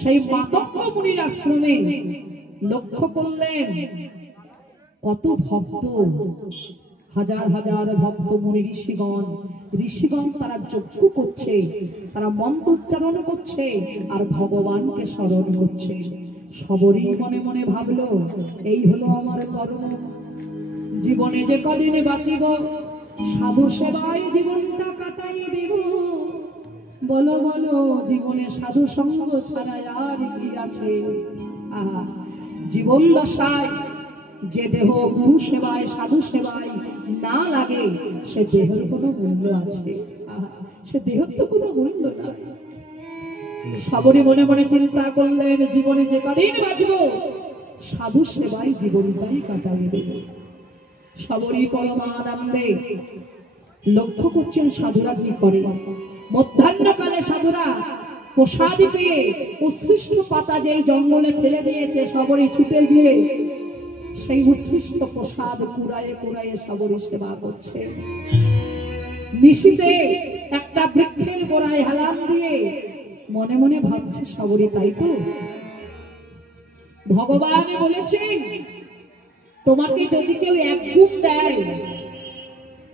সেই মাতঙ্গ মুনির আশ্রমে লক্ষ্য করলেন কত ভক্ত হাজার হাজার ভক্ত মুনি ঋষিগণ তারা যজ্ঞ করছে তারা মন্ত্র উচ্চারণ করছে আর ভগবানকে স্মরণ করছে সবরী মনে মনে ভাবলো এই হলো আমার কর্ম জীবনে যে কদিন বাঁচিব সাধু সেবায় জীবনটা কাটাই দেব বলো বলো জীবনে সাধু সঙ্গ ছাড়া আর কি আছে আহা, জীবন দশায় যে দেহ গুরু সেবায় সাধু সেবায় না লাগে সে দেহের কোনো মূল্য আছে? আহা, সে দেহের তো কোনো মূল্য নাই। সবরই মনে মনে চিন্তা করলেন, জীবনে যে কদিন বাঁচব সাধু সেবায় জীবনটাই কাটাবে দেব। সবরই পরমানন্দে লক্ষ্য করছেন সাধুরা কি করে। মধ্যাহ্নকালে সাধুরা প্রসাদ পেয়ে উচ্ছিষ্ট পাতা যেই জঙ্গলে ফেলে দিয়েছে, সবরই ছুটে গিয়ে সেই উচ্ছিষ্ট প্রসাদ কুড়ায়ে কুড়ায়ে সবরই সেবা করছে। নিশীতে একটা বৃক্ষের গোড়ায় হেলান দিয়ে মনে মনে ভাবছে সবরই তাই তো। ভগবান বলেছেন তোমাকে যদি কেউ এক গুণ দেয়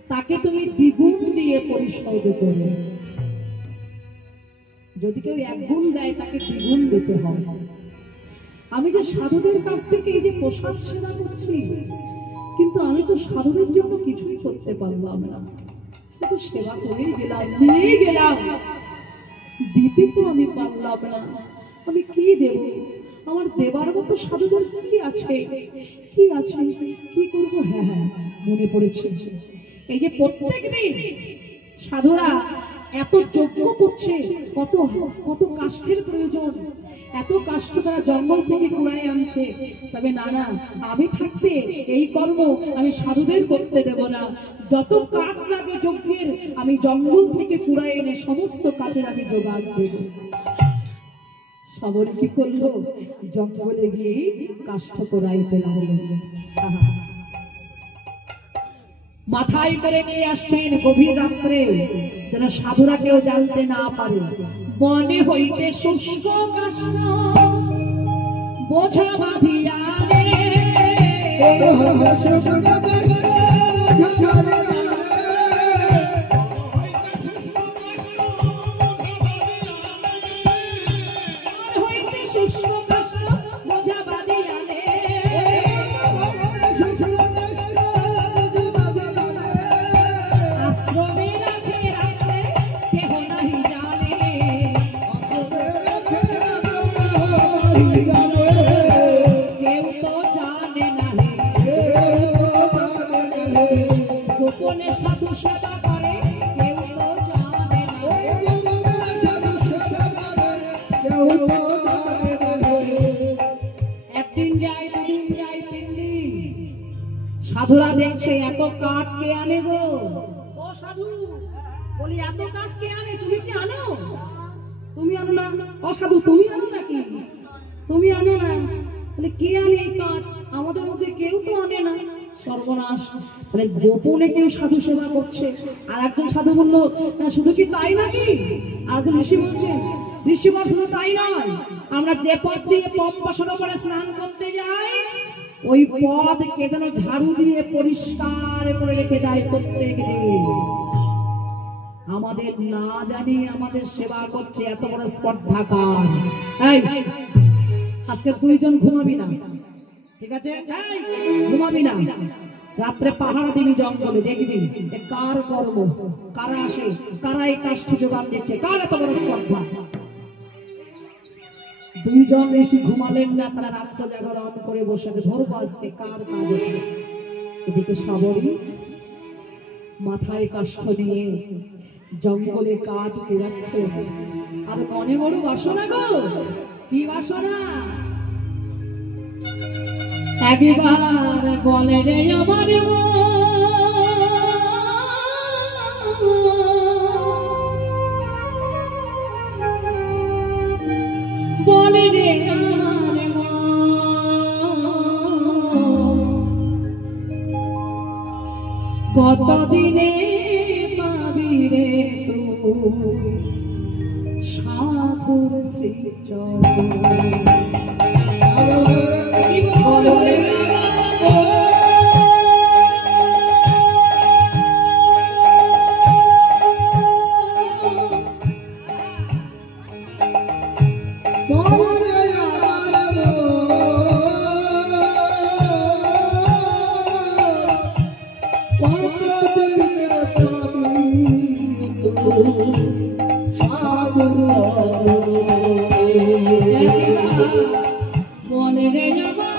তাকে তুমি দ্বিগুণ দিয়ে পরিশোধ করো, যদি কেউ এক গুণ দেয় তাকে দ্বিগুণ দিতে হবে। আমি যে সাধুদের কাছ থেকে এই যে প্রসাদ সেবা করছি, কিন্তু আমি তো সাধুদের জন্য কিছুই করতে পারলাম না, শুধু সেবা করেই গেলাম, নিয়ে গেলাম, দিতে তো আমি পারলাম না। আমি কি দেব? আমার দেবার মতো সাধুদের কি আছে, কি আছে, কি করবো? হ্যাঁ হ্যাঁ মনে পড়েছে, এই যে প্রত্যেক দিন সাধুরা এত যজ্ঞ করছে, কত কত কাষ্ঠের প্রয়োজন, এত কাষ্ঠ তারা জঙ্গল থেকে কুড়ায় আনছে। তবে না না, আমি থাকতে এই কর্ম আমি সাধুদের করতে দেব না। যত কাঠ লাগে যজ্ঞের আমি জঙ্গল থেকে কুড়ায় এনে সমস্ত কাঠের আমি জোগাড় দেব। সবর কি করলো? জঙ্গলে গিয়ে কাষ্ঠ কুড়াইতে লাগলো। মাথায় করে নিয়ে আসছেন গভীর রাত্রে, যেন সাধুরা কেউ জানতে না পারে। বনে হইতে শুষ্ক কাষ্ঠ বোঝা বাঁধিয়া রে, শুষ্ক কাষ্ঠ বোঝা বাঁধিয়া রে, আশ্রমে রাখে রাখে কেহ নাহি জানে, কেউ তো জানে নাহি, গোপনে সাধু সেবা করে কেউ তো জানে না। একদিন যায়, দুদিন যায়, 3 দিন সাধুরা দেখছে এত কাঠ কে আনে গো? ও সাধু বলি এত কাঠ কে আনে? তুমি কি আনো? তুমি আনো না? ও সাধু তুমি আনো নাকি? তুমি আনো না? বলে কে আনে এই কাঠ? আমাদের মধ্যে কেউ তো আনে না। সর্বনাশ, তাহলে গোপনে কেউ সাধু সেবা করছে। আর একজন সাধু বললো শুধু কি তাই নাকি? আর একজন ঋষি বলছে ঋষি বল শুধু তাই নয়, আমরা যে পথ দিয়ে পম্পা সরোবরে স্নান করতে যাই ওই পথ কে যেন ঝাড়ু দিয়ে পরিষ্কার করে রেখে দেয় প্রত্যেক দিন। আমাদের না জানি আমাদের সেবা করছে এত বড় স্পর্ধাকার। এই আজকে 2 জন ঘুমাবি না, ঠিক আছে? ঘুমাবি না, রাত্রে পাহারা দিবি জঙ্গলে, দেখবি কার কর্ম, কারা আসে, কারা এই কাজটি জোগাড় দিচ্ছে, কার এত বড় স্পর্ধা। 2 জন ঋষি ঘুমালেন না, তারা রাত্র জাগরণ করে বসেছে, ধরবো আজকে কার কাজ। এদিকে সবরই মাথায় কাষ্ঠ নিয়ে জঙ্গলে কাঠ কুড়াচ্ছে। আর মনে বড় বাসনা গো, কি বাসনা? একবার বলে রে আমার বলে রে আমার কতদিনে পাবি রে তুই সাধুর শ্রীচরণ। মনে রে আমার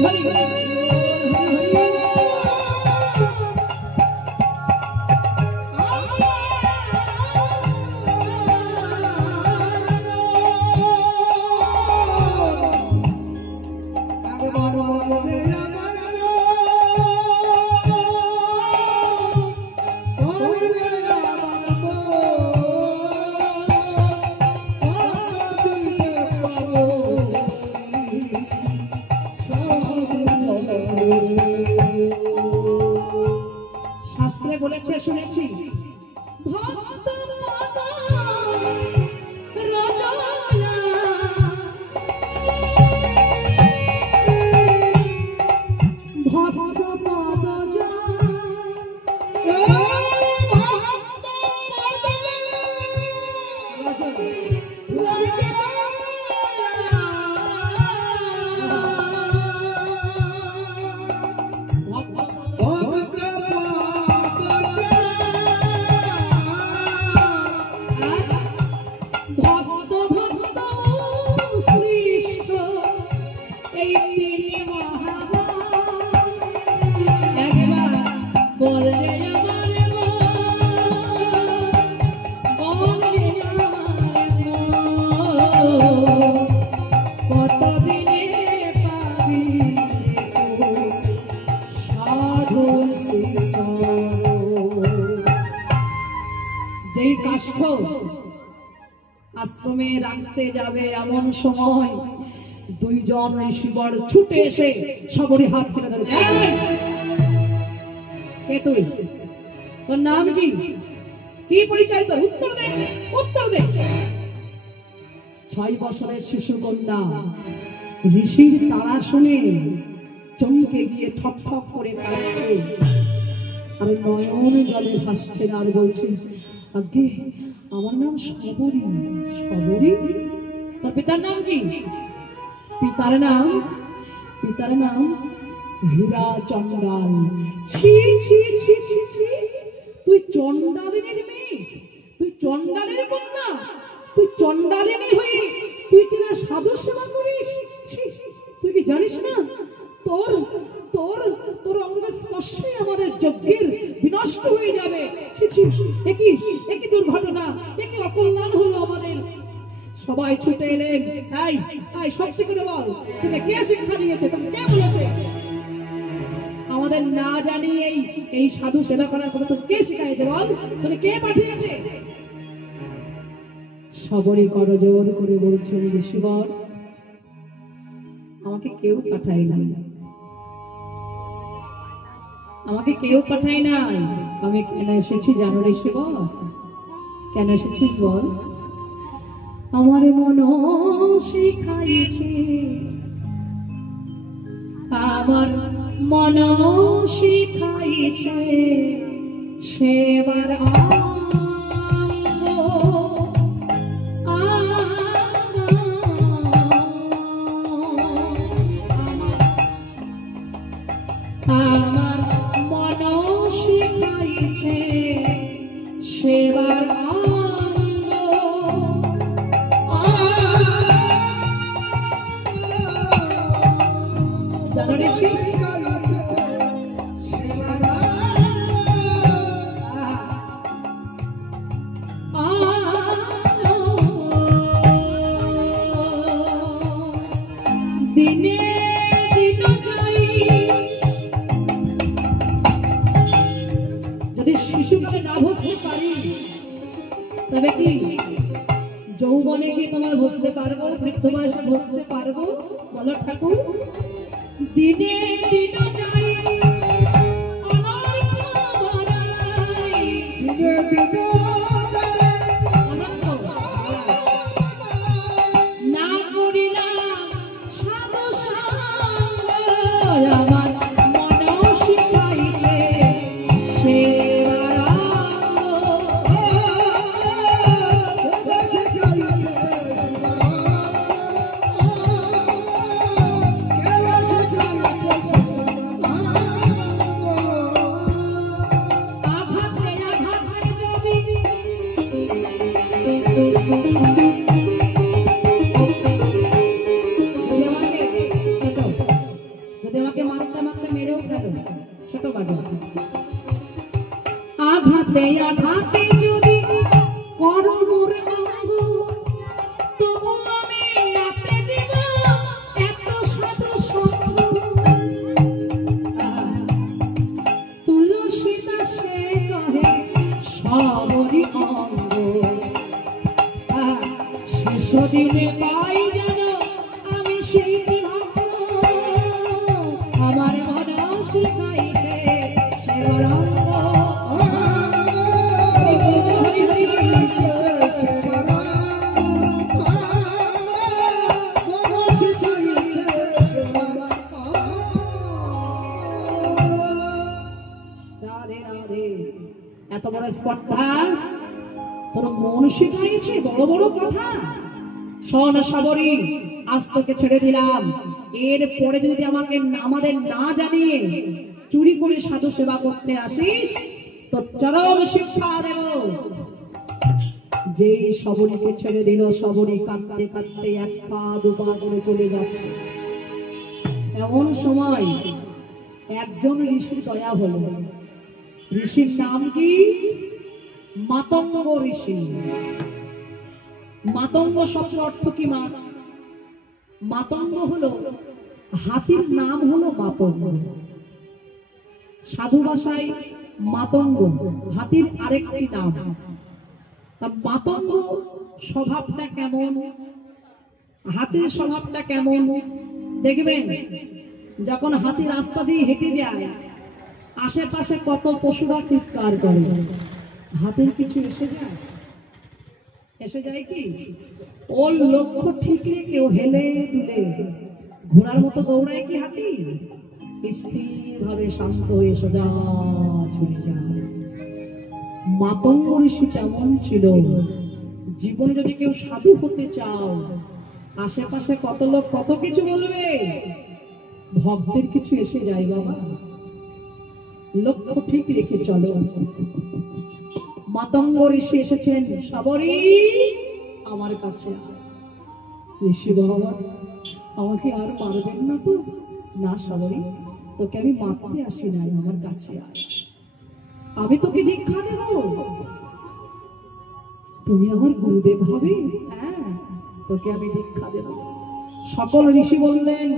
হরি হরি শাস্ত্রে বলেছে শুনেছি ভক্ত পদ রজনা ভক্ত পদ ভক্ত ভক্ত সৃষ্ট এই তিনি মহাবান একবার বললে আমার বললে আমার কতদিনে পাবি সাধুর যেই কাষ্ঠ আশ্রমে রাখতে যাবে এমন সময় দুইজন ঋষিবর ছুটে এসে সবরই হাত ছেড়ে ধরে কে তুই তোর নাম কি কি পরিচয় তোর উত্তর দে উত্তর দে 6 বছরের শিশু কন্যা ঋষির তাড়া শুনে চমকে গিয়ে ঠক ঠক করে কাঁদছে আর নয়ন জলে ভাসছে আর বলছে আগে আমার নাম সবরী সবরী তোর পিতার নাম কি পিতার নাম হীরা চন্ডাল ছি ছি ছি ছি ছি তুই চন্ডালিনীর মেয়ে তুই চন্ডালের কন্যা তুই চন্ডালিনী হয়ে তুই কিনা সাধু সেবা করিস তুই কি জানিস না তোর তোর তোর অঙ্গ স্পর্শে আমাদের যজ্ঞের বিনষ্ট হয়ে যাবে ছি ছি একই দুর্ঘটনা একই অকল্যাণ হলো আমাদের সবাই ছুটে এলেন এই সত্যি করে বল তোকে কে শিক্ষা দিয়েছে তোকে কে বলেছে আমাদের না জানি এই সাধু সেবা করার কথা তোকে কে শিখাইছে বল তোকে কে পাঠিয়েছে সবরই করজোর করে বলছেন ঋষিবর আমাকে কেউ পাঠায় নাই আমি কেন এসেছি জানো ঋষিবর কেন এসেছিস বল আমার মন শিখাইছে সেবার আমার মন শিখাইছে সেবার যদি শিশুকালে না বসতে পারি তবে কি যৌবনে কি তোমার বসতে পারবো বৃদ্ধ বয়সে বসতে পারবো বলো ঠাকুর দিনে দিন যাই না করিলাম সাধু সঙ্গ আমার মন শিখাইছে বাজে। আঘাতে আঘাতে যদি করো মোর অঙ্গ, তবু আমি নাতে দিব এত সাধু সঙ্গ। তুলসী দাসে কহে সবরি অঙ্গ, শেষ দিনে পাই যেন আমি সেই রঙ্গ। আমার মন শিখাইছে সে রঙ্গ। রাধে রাধে। এত বড় স্পর্ধা তোর মন শিখাইছে, বড় বড় কথা। শোন সবরি, আজ তোকে ছেড়ে দিলাম। এরপরে যদি আমাদের না জানিয়ে চুরি করে সাধু সেবা করতে আসিস তো চরম শিক্ষা দেব। যে সবরীকে ছেড়ে দিল, সবরী কাঁদতে কাঁদতে এক পা দু পা করে চলে যাচ্ছে। এমন সময় একজন ঋষির দয়া হলো। ঋষির নাম কি? মাতঙ্গ ঋষি। মাতঙ্গ শব্দ অর্থ কি? মাতঙ্গ হলো হাতির নাম, হলো মাতঙ্গ। সাধু ভাষায় মাতঙ্গ হাতির আরেকটি নাম। মাতঙ্গ স্বভাবটা কেমন, হাতির স্বভাবটা কেমন দেখবেন। যখন হাতি রাস্তা দিয়ে হেঁটে যায়, আশেপাশে কত পশুরা চিৎকার করে, হাতির কিছু এসে যায়? এসে যায় কি? ওর লক্ষ্য ঠিক রেখে ও হেলে দুলে ঘোড়ার মতো দৌড়ায় কি হাতি? স্থির ভাবে শান্ত হয়ে সোজা চলে যায়। মাতঙ্গ ঋষি তেমন ছিল। জীবনে যদি কেউ সাধু হতে চাও, আশেপাশে কত লোক কত কিছু বলবে, ভক্তের কিছু এসে যায় বাবা, লক্ষ্য ঠিক রেখে চলো। মাতঙ্গ ঋষি এসেছেন। সবরি আমার কাছে। ঋষি ভগবান আমাকে আর মারবেন না তো? না সবরি, তোকে আমি মারতে আসি নাই, আমার কাছে আমি তোকে দীক্ষা দেব। তুমি আমার গুরুদেব হবে? হ্যাঁ, তোকে আমি দীক্ষা দেব। সকল ঋষি বললেন,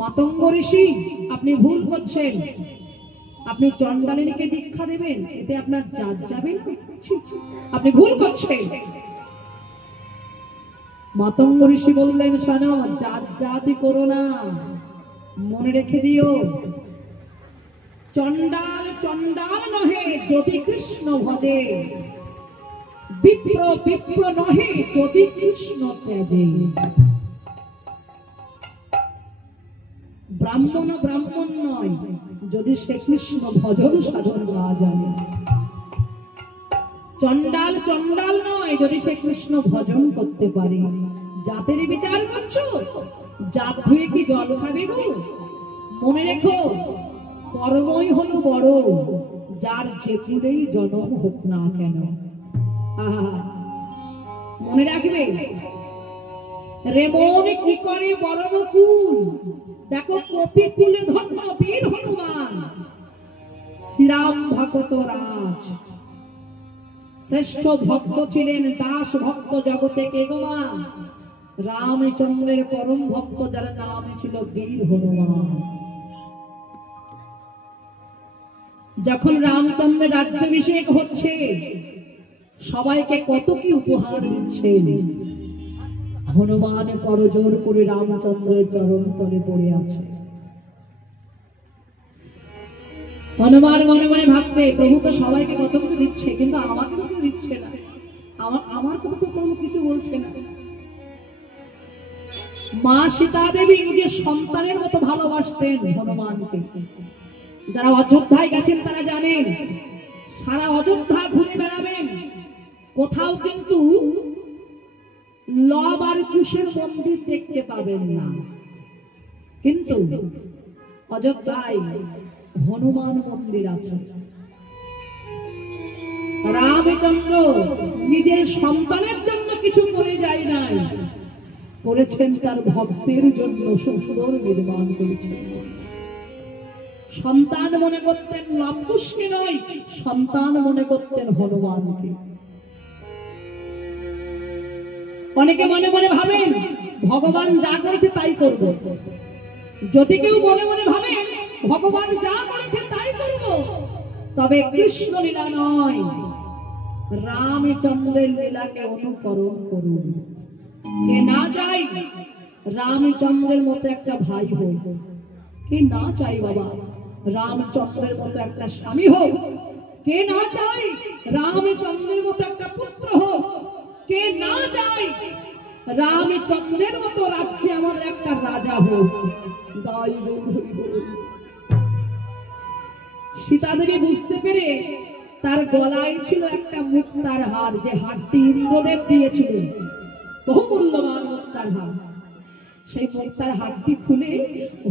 মাতঙ্গ ঋষি আপনি ভুল করছেন। আপনি চণ্ডালিনীকে দীক্ষা দেবেন, এতে আপনার জাত যাবে না। আপনি ভুল করছেন। মাতঙ্গ ঋষি বললেন, শোনো, জাত জাতি করো না, মনে রেখে দিও, চণ্ডাল চণ্ডাল নহে যদি কৃষ্ণ ভজে, বিপ্র বিপ্র নহে যদি কৃষ্ণ ত্যাজে। ব্রাহ্মণ ব্রাহ্মণ নয় যদি সে কৃষ্ণ ভজন সাধন না জানে। চণ্ডাল চণ্ডাল নয় যদি সে কৃষ্ণ ভজন করতে পারে। জাতের বিচার করছো? জাত ধুয়ে কি জল খাবে গো? মনে রেখো, কর্মই হলো বড়, যার যে কুলেই জন্ম হোক না কেন। মনে রাখবে, রেমন কি করে বরণ কুল। দেখো, কপি কুলে ধন্য বীর হনুমান, শ্রীরাম ভগত রাজ, শ্রেষ্ঠ ভক্ত ছিলেন, দাস ভক্ত জগতে কে গোমা? রামচন্দ্রের পরম ভক্ত, যার নাম ছিল বীর হনুমান। যখন রামচন্দ্রের রাজ্যাভিষেক হচ্ছে, সবাইকে কত কি উপহার দিচ্ছেন। হনুমান করজোর করে রামচন্দ্রের চরণ তলে পড়ে আছে। হনুমান মনে মনে ভাবছে, প্রভু তো সবাইকে কত কিছু দিচ্ছে, কিন্তু আমাকে তো দিচ্ছে না, আমার কথা তো প্রভু কিছু বলছে না। মা সীতা দেবী নিজের সন্তানের মতো ভালোবাসতেন হনুমানকে। যারা অযোধ্যায় গেছেন তারা জানেন, সারা অযোধ্যা ঘুরে বেড়াবেন, কোথাও কিন্তু লব আর কুশের মন্দির দেখতে পাবেন না, কিন্তু অযোধ্যায় হনুমান মন্দির আছে। রামচন্দ্র নিজের সন্তানের জন্য কিছু করে যায় নাই, করেছেন তার ভক্তের জন্য সুন্দর নির্মাণ করেছেন। সন্তান মনে করতেন লবকুশকে নয়, সন্তান মনে করতেন হনুমানকে। অনেকে মনে মনে ভাবেন ভগবান যা করেছে তাই করব। যদি কেউ মনে মনে ভাবেন ভগবান যা করেছে তাই করব, তবে কৃষ্ণ লীলা নয়, রামচন্দ্রের লীলাকে অনুকরণ করুন। কে না চাই রামচন্দ্রের মতো একটা ভাই হোক, কে না চাই বাবা রামচন্দ্রের মতো একটা স্বামী হোক, কে না চাই রামচন্দ্রের মতো একটা পুত্র হোক, কে না চাই রামচন্দ্রের মতো রাজ্যে আমাদের একটা রাজা হোক। সীতা দেবী বুঝতে পেরে তার গলায় ছিল একটা মুক্তার হার, যে হারটি ইন্দ্রদেব দিয়েছিলেন, বহু মূল্যবান মুক্তার হার। সেই মুক্তার হারটি খুলে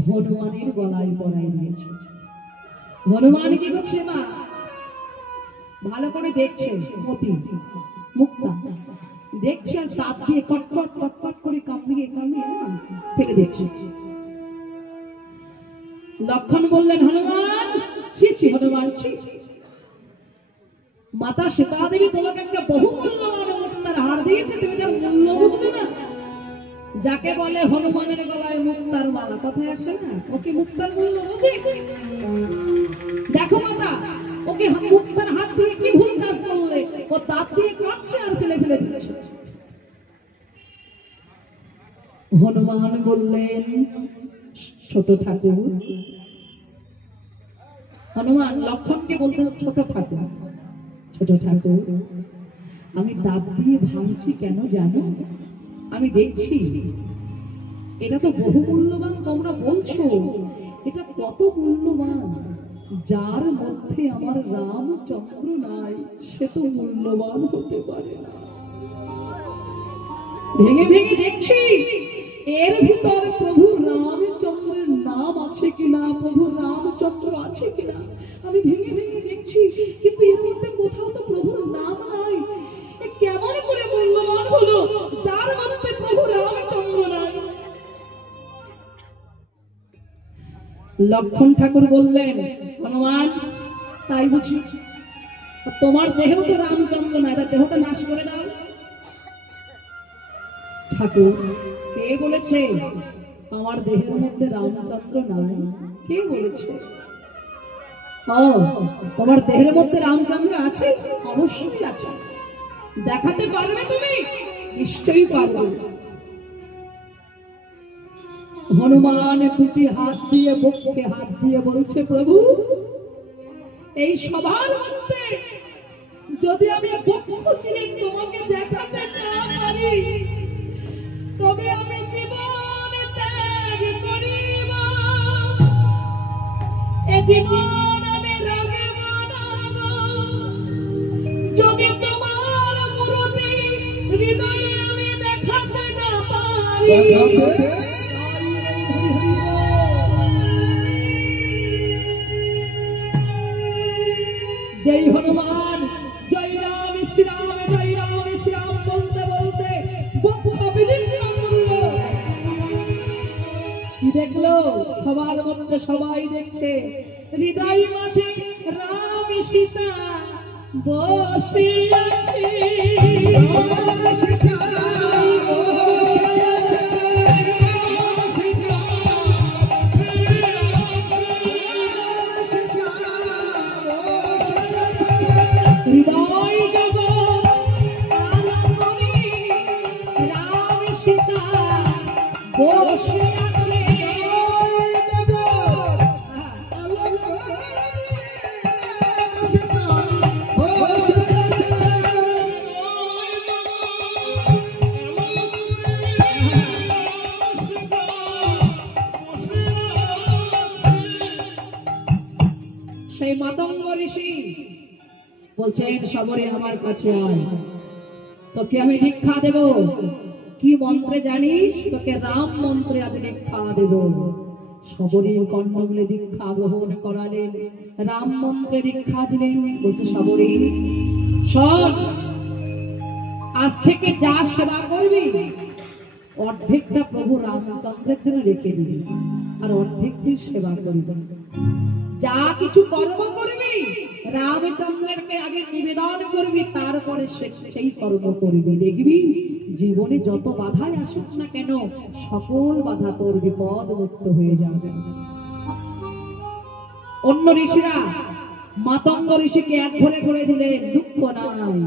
হনুমানের গলায় পরাই দিয়েছে। হনুমান কি করছে মা? ভালো করে দেখছে, মতি মুক্তা দেখছে, আর দাঁত দিয়ে কটকট কটকট করে কামড়িয়ে কামড়িয়ে ফেলে দেখছে। লক্ষণ বললেন হনুমান, ছি ছি হনুমান ছি, মাতা সীতা দেবী তোমাকে একটা বহু মূল্যবান মুক্তার হার দিয়েছে, তুমি তার মূল্য বুঝলে না? যাকে বলে হনুমানের গলায় মুক্তার মালা, কথায় আছে না, ওকে মুক্তার মূল্য বুঝে? দেখো মাতা, ওকে মুক্তার হাত দিয়ে কি ভুল কাজ করলে, ও দাঁত দিয়ে কাটছে আর ফেলে ফেলে দিচ্ছে। হনুমান বললেন, ছোট ঠাকুর, হনুমান লক্ষণকে বলতে ছোট ঠাকুর, ছোট ঠাকুর আমি দাঁত দিয়ে ভাঙছি কেন জানো? আমি দেখছি এটা তো বহু মূল্যবান, তোমরা বলছো এটা কত মূল্যবান, যার মধ্যে আমার রামচন্দ্র নাই সে তো মূল্যবান হতে পারে না। ভেঙে ভেঙে দেখছি এর ভিতর প্রভু রামচন্দ্রের নাম আছে কিনা, প্রভু রামচন্দ্র আছে কিনা, আমি ভেঙে ভেঙে দেখছি, কিন্তু এর মধ্যে কোথাও তো প্রভুর নাম নাই। কেমন করে মূল্যবান হলো যার মধ্যে প্রভু রামচন্দ্র নাই? লক্ষণ ঠাকুর বললেন, হনুমান তাই বুঝি, তোমার দেহেও তো রামচন্দ্র নাই, তার দেহটা নাশ করে দাও। ঠাকুর কে বলেছে আমার দেহের মধ্যে রামচন্দ্র নাই? কে বলেছে? ও, তোমার দেহের মধ্যে রামচন্দ্র আছে? অবশ্যই আছে। দেখাতে পারবে তুমি? নিশ্চয়ই পারবে। হনুমান দুটি হাত দিয়ে বুকে হাত দিয়ে বলছে, প্রভু এই সবার মধ্যে যদি আমি বক্ষ চিনে তোমাকে দেখাতে না পারি, তবে আমি জীবন ত্যাগ করিব, এ জীবন আমি রাখিব না গো। যদি তোমার মূর্তি হৃদয়ে আমি দেখাতে না পারি, জয় হনুমান, জয় রাম শ্রীরাম, জয় রাম শ্রীরাম বলতে বলতে কি দেখলো? সবার মধ্যে সবাই দেখছে, হৃদয় মাঝে রাম সীতা বসে আছে। হৃদয় জগৎ আলো করে রাম সীতা বসে আছে। সেই মাতঙ্গ ঋষি বলছেন, সবরে আমার কাছে আয়, তোকে আমি দীক্ষা দেব। কি মন্ত্রে জানিস? তোকে রাম মন্ত্রে আজ দীক্ষা দেব। সবরীর কর্ণমূলে দীক্ষা গ্রহণ করালেন, রাম মন্ত্রে দীক্ষা দিলেন। বলছে, সবরী শোন, আজ থেকে যা সেবা করবি অর্ধেকটা প্রভু রামচন্দ্রের জন্য রেখে দিবি, আর অর্ধেক তুই সেবা করবি। যা কিছু কর্ম করবি রামচন্দ্রকে আগে নিবেদন করবি, তারপরে সেই কর্ম করবি। দেখবি জীবনে যত বাধাই আসুক না কেন, সকল বাধা তোর বিপদ মুক্ত হয়ে যাবে। অন্য ঋষিরা মাতঙ্গ ঋষিকে এক ঘরে করে দিলেন, দুঃখ নাই।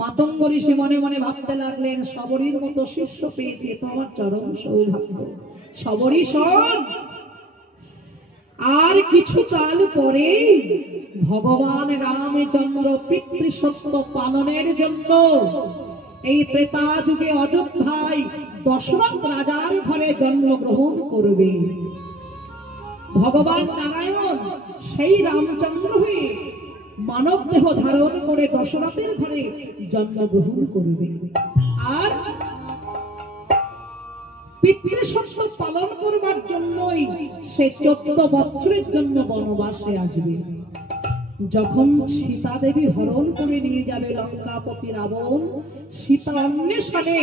মাতঙ্গ ঋষি মনে মনে ভাবতে লাগলেন, শবরীর মতো শিষ্য পেয়েছে, তোমার চরম সৌভাগ্য। শবরী শোন, আর কিছু কাল পরে ভগবান রামচন্দ্র পিতৃসত্য পালনের জন্য এই ত্রেতা যুগে অযোধ্যায় দশরথ রাজার ঘরে জন্মগ্রহণ করবে। ভগবান নারায়ণ সেই রামচন্দ্র হয়ে মানব দেহ ধারণ করে দশরথের ঘরে জন্মগ্রহণ করবে। আর পিতৃসত্য পালন করবার জন্যই সে 14 বছরের জন্য বনবাসে আসবে। যখন সীতা দেবী হরণ করে নিয়ে যাবে লঙ্কাপতি রাবণ, সীতা অন্বেষণে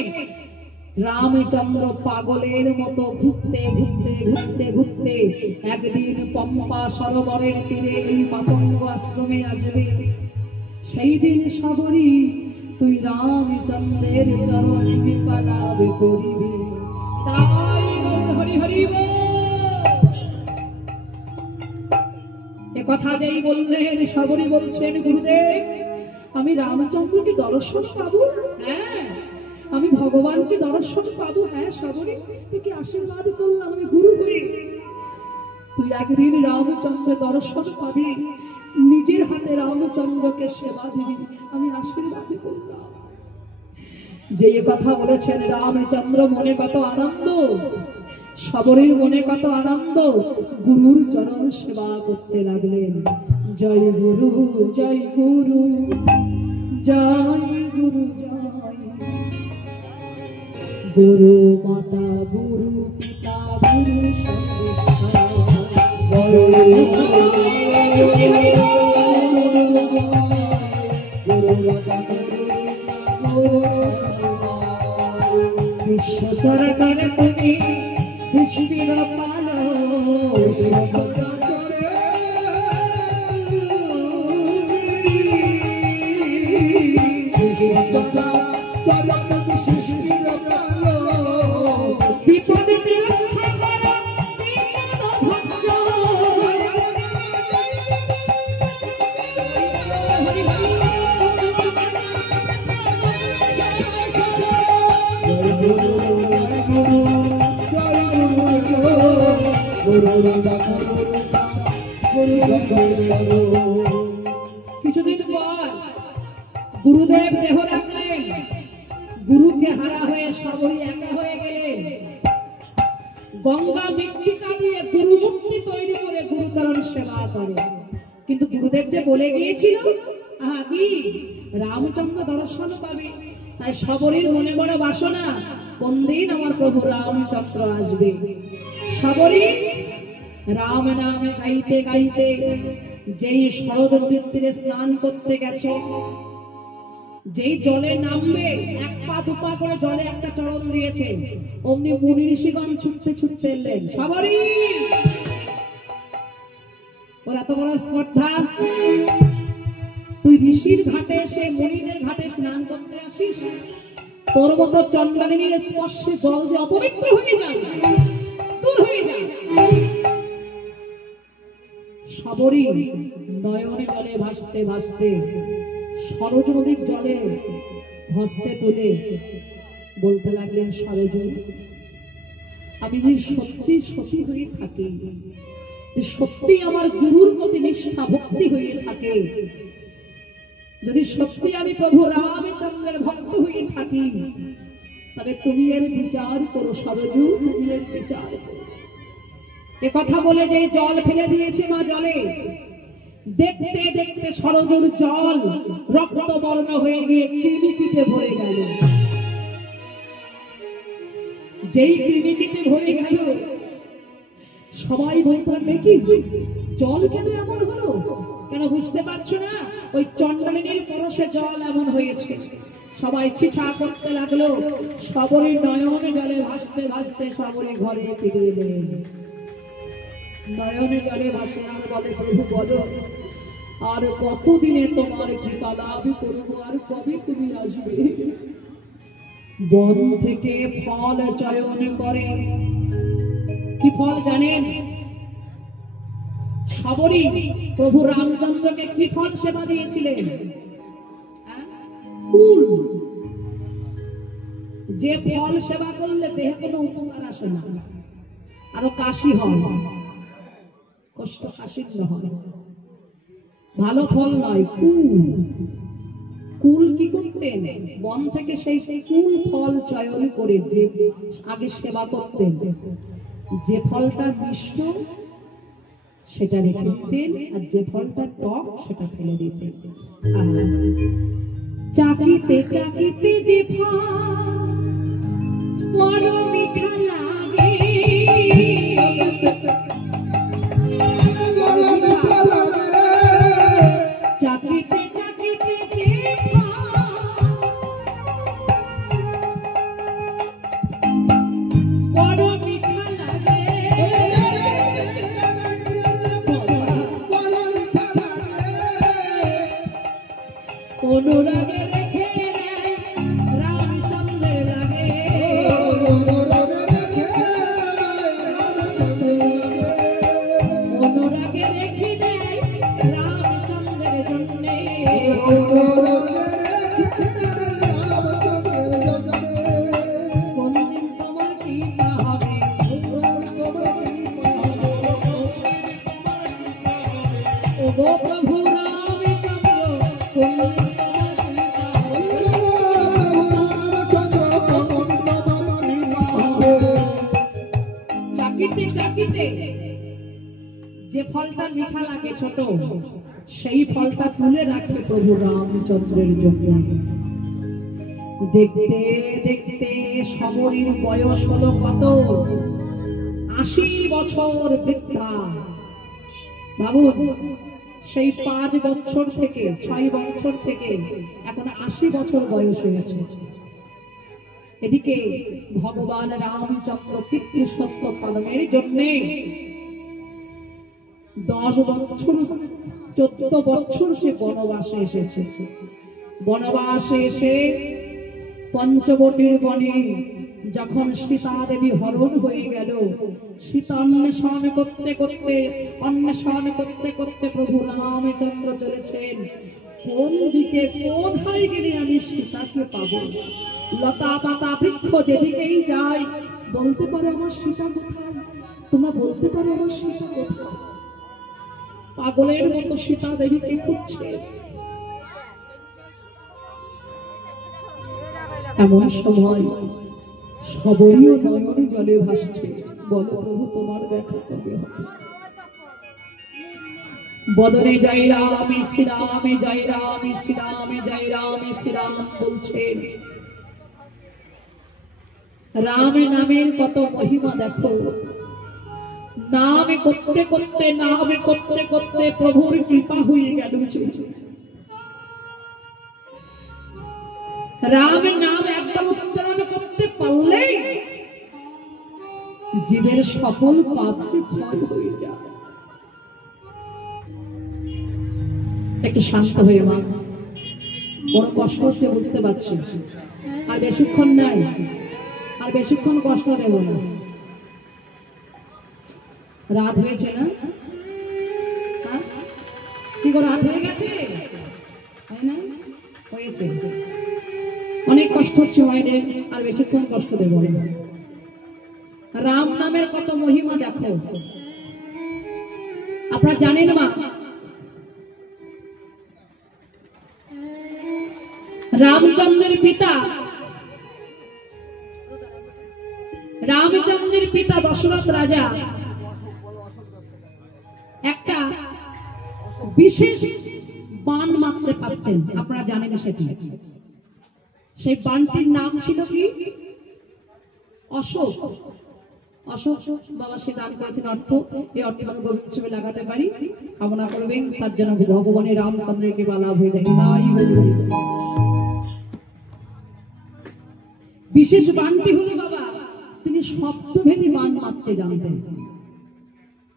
রামচন্দ্র পাগলের মতো ঘুরতে ঘুরতে ঘুরতে ঘুরতে একদিন পম্পা সরোবরের তীরে এই মাতঙ্গ আশ্রমে আসবে। সেই দিন শবরী তুই রামচন্দ্রের চরণ কৃপা লাভ করিবি। তাই হরি হরি বল। এ কথা যেই বললেন, শবরী বলছেন, গুরুদেব আমি রামচন্দ্রকে দর্শন পাবো? হ্যাঁ, আমি ভগবানকে দর্শন পাবো। হ্যাঁ শবরী, তুই আশীর্বাদ করলাম আমি গুরু হয়ে, তুই একদিন রামচন্দ্রের দর্শন পাবি, নিজের হাতে রামচন্দ্রকে সেবা দিবি, আমি আশীর্বাদ করলাম। যে কথা বলেছেন রামচন্দ্র মনে কত আনন্দ, শবরীর মনে কত আনন্দ, গুরুর চরণ সেবা করতে লাগলেন। জয় গুরু জয় গুরু জয় গুরু জয় গুরু মাতা গুরু পিতা গুরু বিশ্বধর করে তুমি সৃষ্টির পালো, বিপদে রক্ষা করো ভক্ত। কিছুদিন পর গুরুদেব দেহ রাখলেন, গুরুকে হারা হয়ে শবরী একা হয়ে গেলেন। গঙ্গা মৃত্তিকা দিয়ে গুরু মূর্তি তৈরি করে গুরুচরণ সেবা করে। কিন্তু গুরুদেব যে বলে গিয়েছিল কি রামচন্দ্র দর্শন পাবে, তাই শবরীর মনে বড় বাসনা, কোন দিন আমার প্রভু রামচন্দ্র আসবে। শবরী রাম নামে গাইতে গাইতে যেই সরজ নদীর তীরে স্নান করতে গেছে, যেই জলে নামবে এক পা দুপা করে জলে একটা চরণ দিয়েছে, অমনি মুনি ঋষিগণ ছুটতে ছুটতে এলেন। শবরী, ওর এত বড় শ্রদ্ধা, তুই ঋষির ঘাটে এসে মুনিদের ঘাটে স্নান করতে আসিস, তোর মতো চন্দ্রালিনীর স্পর্শে জল যে অপবিত্র হয়ে যায়, দূর হয়ে যায়। শবরী নয়নে জলে ভাসতে ভাসতে সরজ নদীর জলে ভাসতে তুলে বলতে লাগলেন, সরজ আমি যদি সত্যি সতী হয়ে থাকি, সত্যি আমার গুরুর প্রতি নিষ্ঠা ভক্তি হয়ে থাকে, যদি সত্যি আমি প্রভু রামচন্দ্রের ভক্ত হয়ে থাকি, তবে তুমি এর বিচার করো সরজু, তুমি এর বিচার করো। এ কথা বলে যে জল ফেলে দিয়েছে মা জলে, দেখতে দেখতে সরজুর জল রক্ত বর্ণ হয়ে গিয়ে কৃমিকীটে ভরে গেল। যেই কৃমিকীটে ভরে গেল, সবাই বলতে দেখি জল কেন এমন হলো, কেন বুঝতে পারছো না? ওই চন্ডালিনীর পরশে জল এমন হয়েছে। সবাই ছিছা করতে লাগলো। শবরী নয়নে জলে ভাসতে ভাসতে শবরী ঘরে ফিরে এলেন। নয়নে জলে ভাসে আর বলে প্রভু বলো আর কতদিনে তোমার কৃপা লাভ করবো আর কবে তুমি আসবে। বন থেকে ফল চয়ন করে, কি ফল জানেন? সবরই প্রভু রামচন্দ্রকে কি ফল সেবা দিয়েছিলেন? কুল। যে ফল সেবা করলে দেহে কোনো উপকার আসে না, আরো কাশি হয়, কষ্ট কাশিন্য হয়, ভালো ফল নয়। কুল। কুল কি করতেন? বন থেকে সেই কুল ফল চয়ন করে যে আগে সেবা করতেন, যে ফলটা মিষ্ট সেটা রেখে দিতেন আর যে ফলটা টক সেটা ফেলে দিতেন। চাকিতে চাকিতে যে ফল বড় মিঠা লাগে, চাকিতে চাকিতে যে ফল বড় মিঠা লাগে, অনুরাগে রেখে দেয় রামচন্দ্রের লাগে, অনুরাগে রেখে দেয় রামচন্দ্রের জন্যে। কোনদিন তোমার কৃপা হবে, ওগো প্রভু রামচন্দ্র, কোনদিন চাকিতে চাকিতে যে ফলটা মিঠা লাগে ছোট, সেই ফলটা তুলে রাখে প্রভু রামচন্দ্রের জন্য। দেখতে দেখতে সমরীর বয়স হলো কত? ৮০ বছর বৃদ্ধা। ভাবুন, সেই ৫ বছর থেকে ৬ বছর থেকে এখন ৮০ বছর বয়স হয়েছে। এদিকে ভগবান রামচন্দ্র পিতৃসত্য পালনের জন্য ১০ বছর ১৪ বছর সে বনবাসে এসেছে। বনবাসে এসে পঞ্চবটির বনে যখন সীতা দেবী হরণ হয়ে গেল, সীতা অন্বেষণ করতে করতে প্রভু রামচন্দ্র চলেছেন কোন দিকে, কোথায় গেলে আমি সীতাকে পাবো। লতা পাতা বৃক্ষ যেদিকেই যাই, বলতে পারো আমার সীতা কোথায়? তোমরা বলতে পারো আমার সীতা কোথায়? পাগলের মতো সীতা দেবীকে খুঁজছে। এমন সময় সবরীয় নয়নে জলে ভাসছে, বলো প্রভু তোমার দেখা কবে হবে? বদনে জয় রাম শ্রীরাম, জয় রাম শ্রীরাম, জয় রাম শ্রীরাম বলছে। রাম নামের কত মহিমা দেখো। নাম করতে করতে প্রভুর কৃপা হয়ে গেল। রাম নাম একবার উচ্চারণ করতে পারলে জীবের সকল পাপ যে ক্ষয় হয়ে যায়। একটু শান্ত হয়ে মা, বড় কষ্ট হচ্ছে বুঝতে পারছি, আর বেশিক্ষণ নাই, আর বেশিক্ষণ কষ্ট দেব না। রাত হয়েছে না? কি করে রাত হয়ে গেছে? হয়েছে, অনেক কষ্ট হচ্ছে মায়েদের, আর বেশিক্ষণ কষ্ট দেব না। রাম নামের কত মহিমা দেখো। আপনারা জানেন মা, রামচন্দ্রের পিতা দশরথ রাজা একটা বিশেষ বাণ মারতে পারতেন, আপনারা জানেন সেটি। সেই বাণটির নাম ছিল কি? অশোক। অশোক বাবা সে দান করেছেন অর্থ, এই অর্থ আমি গভীর হিসেবে লাগাতে পারি, কামনা করবেন তার যেন ভগবানের রামচন্দ্রের কৃপা লাভ হয়ে যায়। তাই বিশেষ বাণটি হলো বাবা তিনি সপ্তভেদী বাণ মারতে জানতেন।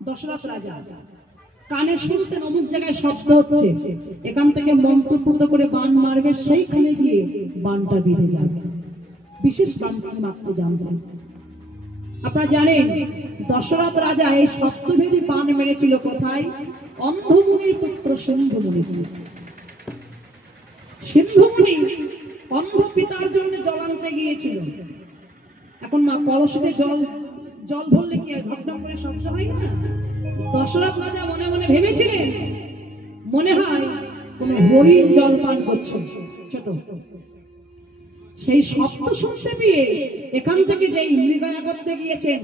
দশরথ রাজা কানে শুনতেন অমুক জায়গায় শব্দ হচ্ছে, এখান থেকে মন্ত্রপুত করে বাণ মারবে, সেইখানে গিয়ে বাণটা বেঁধে যাবে। বিশেষ বাণটা মারতে জানতেন। আপনারা জানেন দশরথ রাজা এই সপ্তভেদী বাণ মেরেছিল কোথায়? অন্ধমুনির পুত্র সিন্ধুমুনি। সিন্ধুমুনি অন্ধ পিতার জন্য জল আনতে গিয়েছিল। এখন মা কলসে জল ভরলে কি আর ঘটনা করে শব্দ হয় না? দশরথ রাজা মনে মনে ভেবেছিলেন মনে হয় কোন হরিণ জল পান করছে ছোট। সেই শব্দ শুনতে পেয়ে এখান থেকে যেই মৃগয়া করতে গিয়েছেন,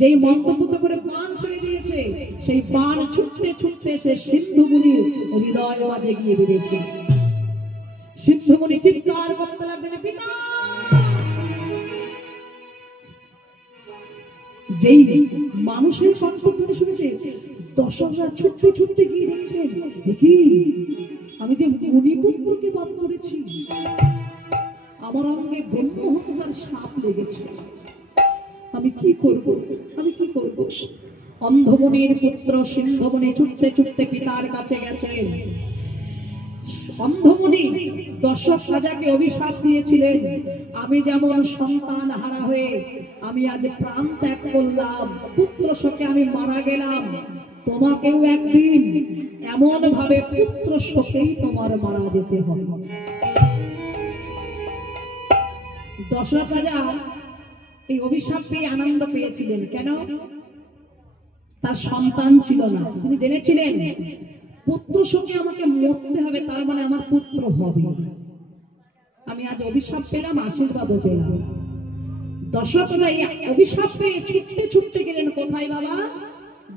যেই মন্ত্রপুত করে বাণ ছেড়ে দিয়েছে, সেই বাণ ছুটতে ছুটতে সে সিন্ধুমুনির হৃদয় মাঝে গিয়ে বেরিয়েছে। সিন্ধুমুনি চিৎকার করতে লাগলেন, পিতা! যেই মানুষের কণ্ঠধ্বনি শুনেছে, দশরথ ছুটতে ছুটতে গিয়ে দেখছেন, দেখি আমি যে মুনিপুত্রকে বধ করেছি, আমার অঙ্গে ব্রহ্মহত্যার সাপ লেগেছে, আমি কি করব, আমি কি করব? অন্ধমুনির পুত্র সিন্ধুমুনি ছুটতে ছুটতে পিতার কাছে গেছেন। অন্ধমুনি দশরথ রাজাকে অভিশাপ দিয়েছিলেন, আমি যেমন সন্তান হারা হয়ে আমি আজ প্রাণ ত্যাগ করলাম, পুত্র শোকে আমি মারা গেলাম, তোমাকেও একদিন এমন ভাবে পুত্র শোকেই তোমার মারা যেতে হবে। দশরথ রাজা এই অভিশাপ পেয়ে আনন্দ পেয়েছিলেন। কেন? তার সন্তান ছিল না। তিনি জেনেছিলেন পুত্র শোকে আমাকে মরতে হবে, তার মানে আমার পুত্র হবে। আমি আজ অভিশাপ পেলাম, আশীর্বাদও পেলাম। দশরথ রাজা অভিশাপ পেয়ে ছুটতে ছুটতে গেলেন কোথায় বাবা?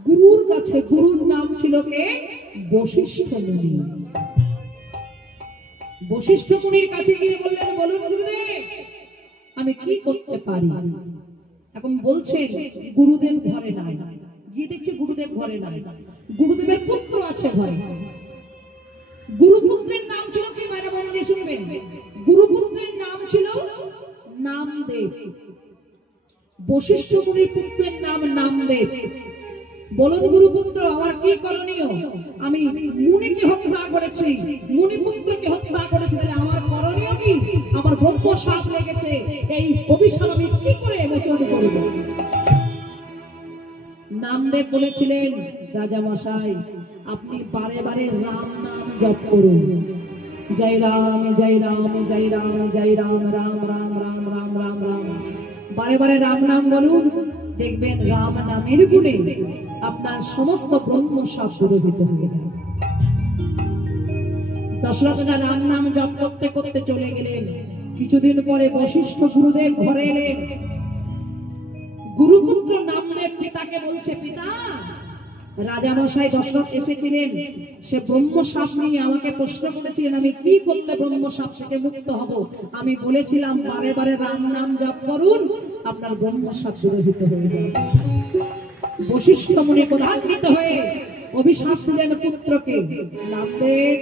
গুরুর কাছে। গুরুর নাম ছিল কে? বশিষ্ঠ মুনি। বশিষ্ঠ মুনির কাছে গিয়ে বললেন, বলুন গুরুদেব, আমি কি করতে পারি? এখন বলছেন গুরুদেব ঘরে নাই। গিয়ে দেখছে গুরুদেব ঘরে নাই। গুরুদেবের পুত্র আছে ঘরে। গুরুপুত্রের নাম ছিল কি? মায়েরা মন দিয়ে শুনবেন। গুরুপুত্রের নাম ছিল নামদেব। বশিষ্ঠ মুনির পুত্রের নাম নামদেব। বলুন গুরুপুত্র, আমার কি করণীয়? আমি মুনিকে হত্যা করেছি, মুনিপুত্রকে হত্যা করেছি, তাহলে আমার করণীয় কি? আমার ব্রহ্ম সাপ লেগেছে, এই অভিশাপ আমি কি করে মোচন করব? নামদেব বলেছিলেন, রাজা মশাই, আপনি বারে বারে রাম নাম জপ করুন। জয় রাম জয় রাম জয় রাম জয় রাম, রাম রাম রাম রাম রাম রাম, বারে বারে রাম নাম বলুন। দেখবেন রাম নামের গুণে আপনার সমস্ত ব্রহ্ম সাপ দূরীভূত হয়ে যাবে। দশরথ রাজা রাম নাম জপ করতে করতে চলে গেলেন। কিছুদিন পরে বশিষ্ঠ গুরুদেব ঘরে এলেন। গুরুপুত্র নামদেব পিতাকে বলছে, পিতা, রাজা মশাই দশরথ এসেছিলেন, সে ব্রহ্ম সাপ নিয়ে আমাকে প্রশ্ন করেছিলেন আমি কি করলে ব্রহ্ম সাপ থেকে মুক্ত হব। আমি বলেছিলাম বারে বারে রাম নাম জপ করুন, আপনার ব্রহ্ম সাপ দূরীভূত হয়ে যাবে। বশিষ্ঠ মুনি ক্রোধান্বিত হয়ে অভিশাপ দিলেন পুত্রকে, নামদেব,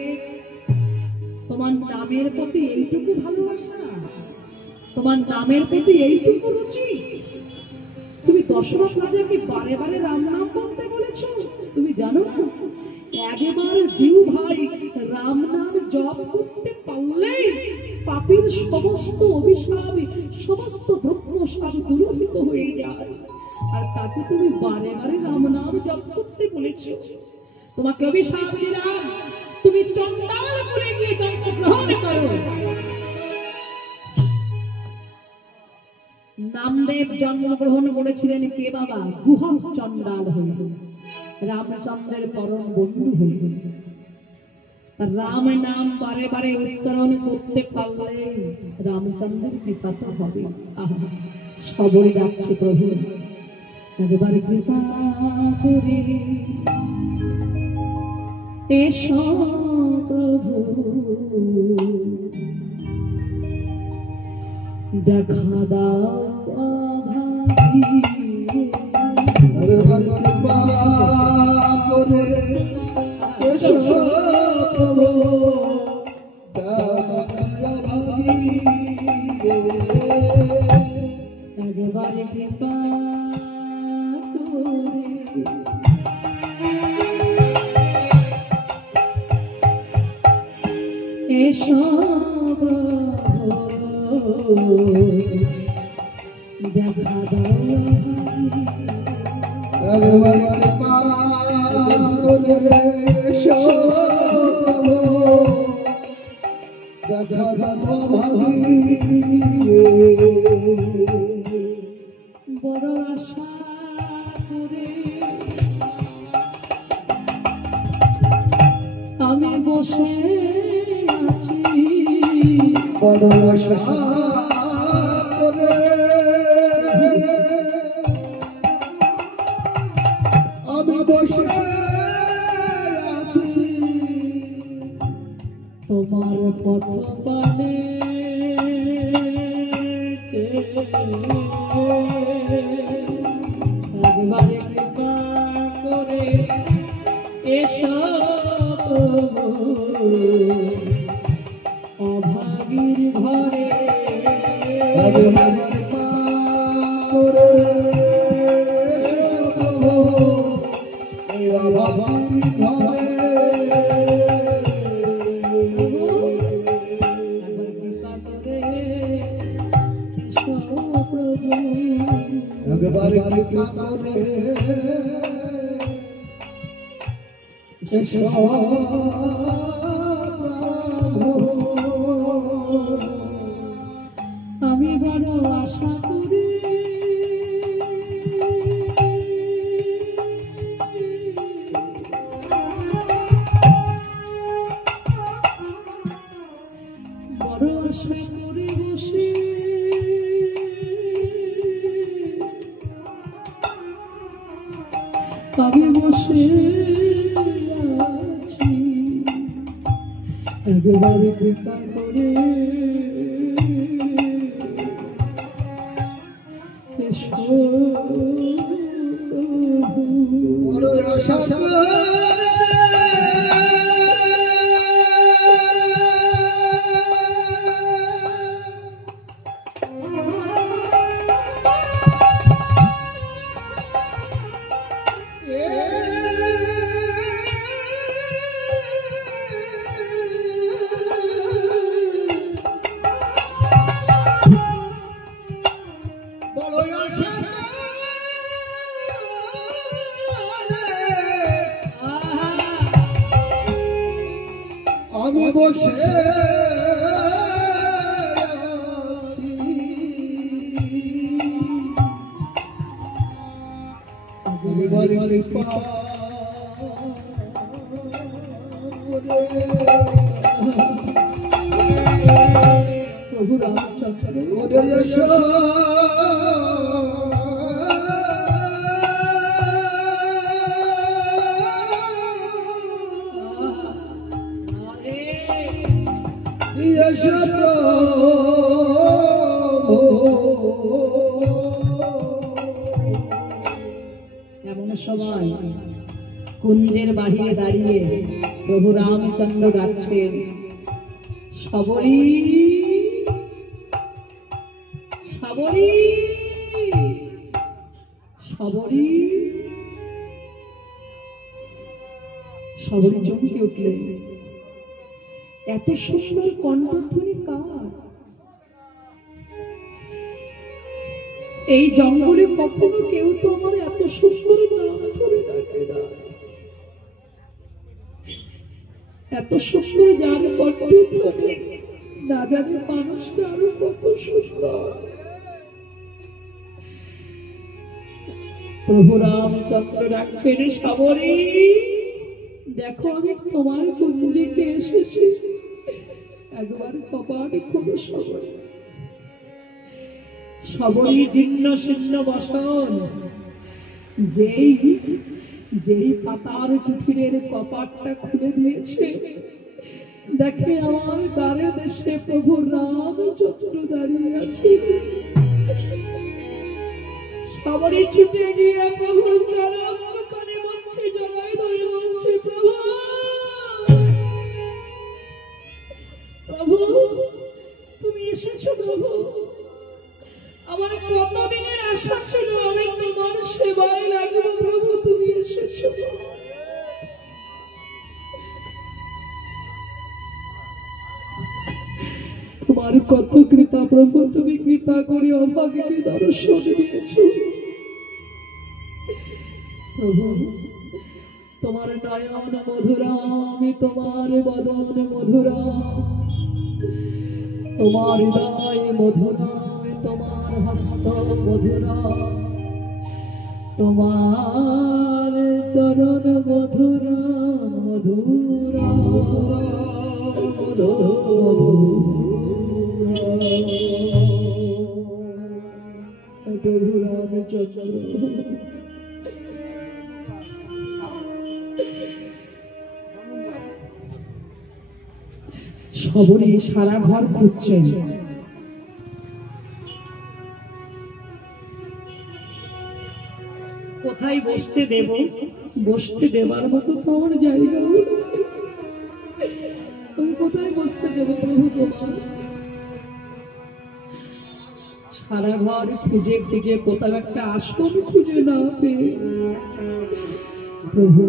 তোমার নামের প্রতি এইটুকু ভালোবাসা, তোমার নামের প্রতি এইটুকু রুচি, তুমি দশরথ রাজাকে বারে বারে রাম নাম করতে বলেছো? তুমি জানো না, একবার জিউ ভাই রাম নাম জপ করতে পারলে পাপীর সমস্ত অভিশাপ, সমস্ত ব্রহ্ম সাপ দূরীভূত হয়ে যায়, আর তাকে তুমি বারে বারে রাম নাম জপ করতে বলেছো। তোমাকে অভিশাপ দিলাম, তুমি চন্ডাল করে গিয়ে জন্ম গ্রহণ করো। নামদেব জন্মগ্রহণ করেছিলেন কে বাবা? গুহক চন্ডাল হয়ে, রামচন্দ্রের পরম বন্ধু হয়ে। রাম নাম বারে বারে উচ্চারণ করতে পারলে রামচন্দ্রের কৃপা তো হবে। সবই ডাকছে প্রভু, একবার কৃপা করে এসো প্রভু, দেখা দাও অভাগী, একবার কৃপা করে এসো প্রভু, দায়াভাগী, একবার কৃপা করে এসো দেখা দাও একবার কৃপা করে এসো প্রভু, দেখা দাও ভাবি। বড় আশা করে আমি বসে আছি, বড় আশা করে আমি বসে আছি, তোমার পথ পানে একবারে কৃপা করে এসো অভাগীর ঘরে একবার কৃপা করে এসো প্রভু, এই অভাবী ঘরে। একবার কৃপা করে এসো প্রভু, একবার কৃপা করে এসো প্রভু। আমি বড় আশা করি বড় আশা করে বসে আমি বসে আছি, একবারে কৃপা করে এসো বড় আশা করে বড় আশা আমি বসে আছি, একবার কৃপা প্রভু রামচন্দ্র করে এসো এসো এমন সময় কুঞ্জের বাহিরে দাঁড়িয়ে প্রভু রামচন্দ্র ডাকছেন, সবরী সবরী সবরী। সবরী চমকে উঠলেন, এত সুন্দর কণ্ঠধ্বনি কার? এই জঙ্গলে কখনো কেউ তো আমার এত সুন্দর নাম ধরে ডাকে না, এত সুন্দর যার কণ্ঠধ্বনি না জানে মানুষটা আরো কত সুন্দর। প্রভু রামচন্দ্র ডাকছেন, সবরী দেখো আমি তোমার কুঞ্জে এসেছি, একবার কপাট খোলো সবরী। সবরী জীর্ণ শীর্ণ বসন, যেই পাতার কুঠিরের কপাটটা খুলে দিয়েছে, দেখে আমার দ্বারে দেশে প্রভু রামচন্দ্র দাঁড়িয়ে আছে। সবরী ছুটে গিয়ে প্রভুর চরণ কানে মধ্যে জড়ায় ধরে বলছে, প্রভু প্রভু তুমি এসেছো প্রভু, আমার কতদিনের আশা ছিল আমি তোমার সেবায় লাগবো প্রভু, তুমি এসেছো। তোমার কত কৃপা প্রভু, তুমি কৃপা করে অভাগীকে দর্শন দিয়েছ প্রভু। তোমার নয়ন মধুরা, আমি তোমার বদন মধুরা, তোমার হৃদয় মধুরা, তোমার হস্ত মধুরা, তোমার চরণ মধুরা মধুরা প্রভু রামচন্দ্র। সবরই সারা ঘর খুঁজছেন, কোথায় বসতে দেব, বসতে দেবার মতো তো আমার জায়গা, আমি কোথায় বসতে দেব প্রভু তোমার? সারা ঘর খুঁজে খুঁজে কোথাও একটা আসন খুঁজে না পেয়ে প্রভু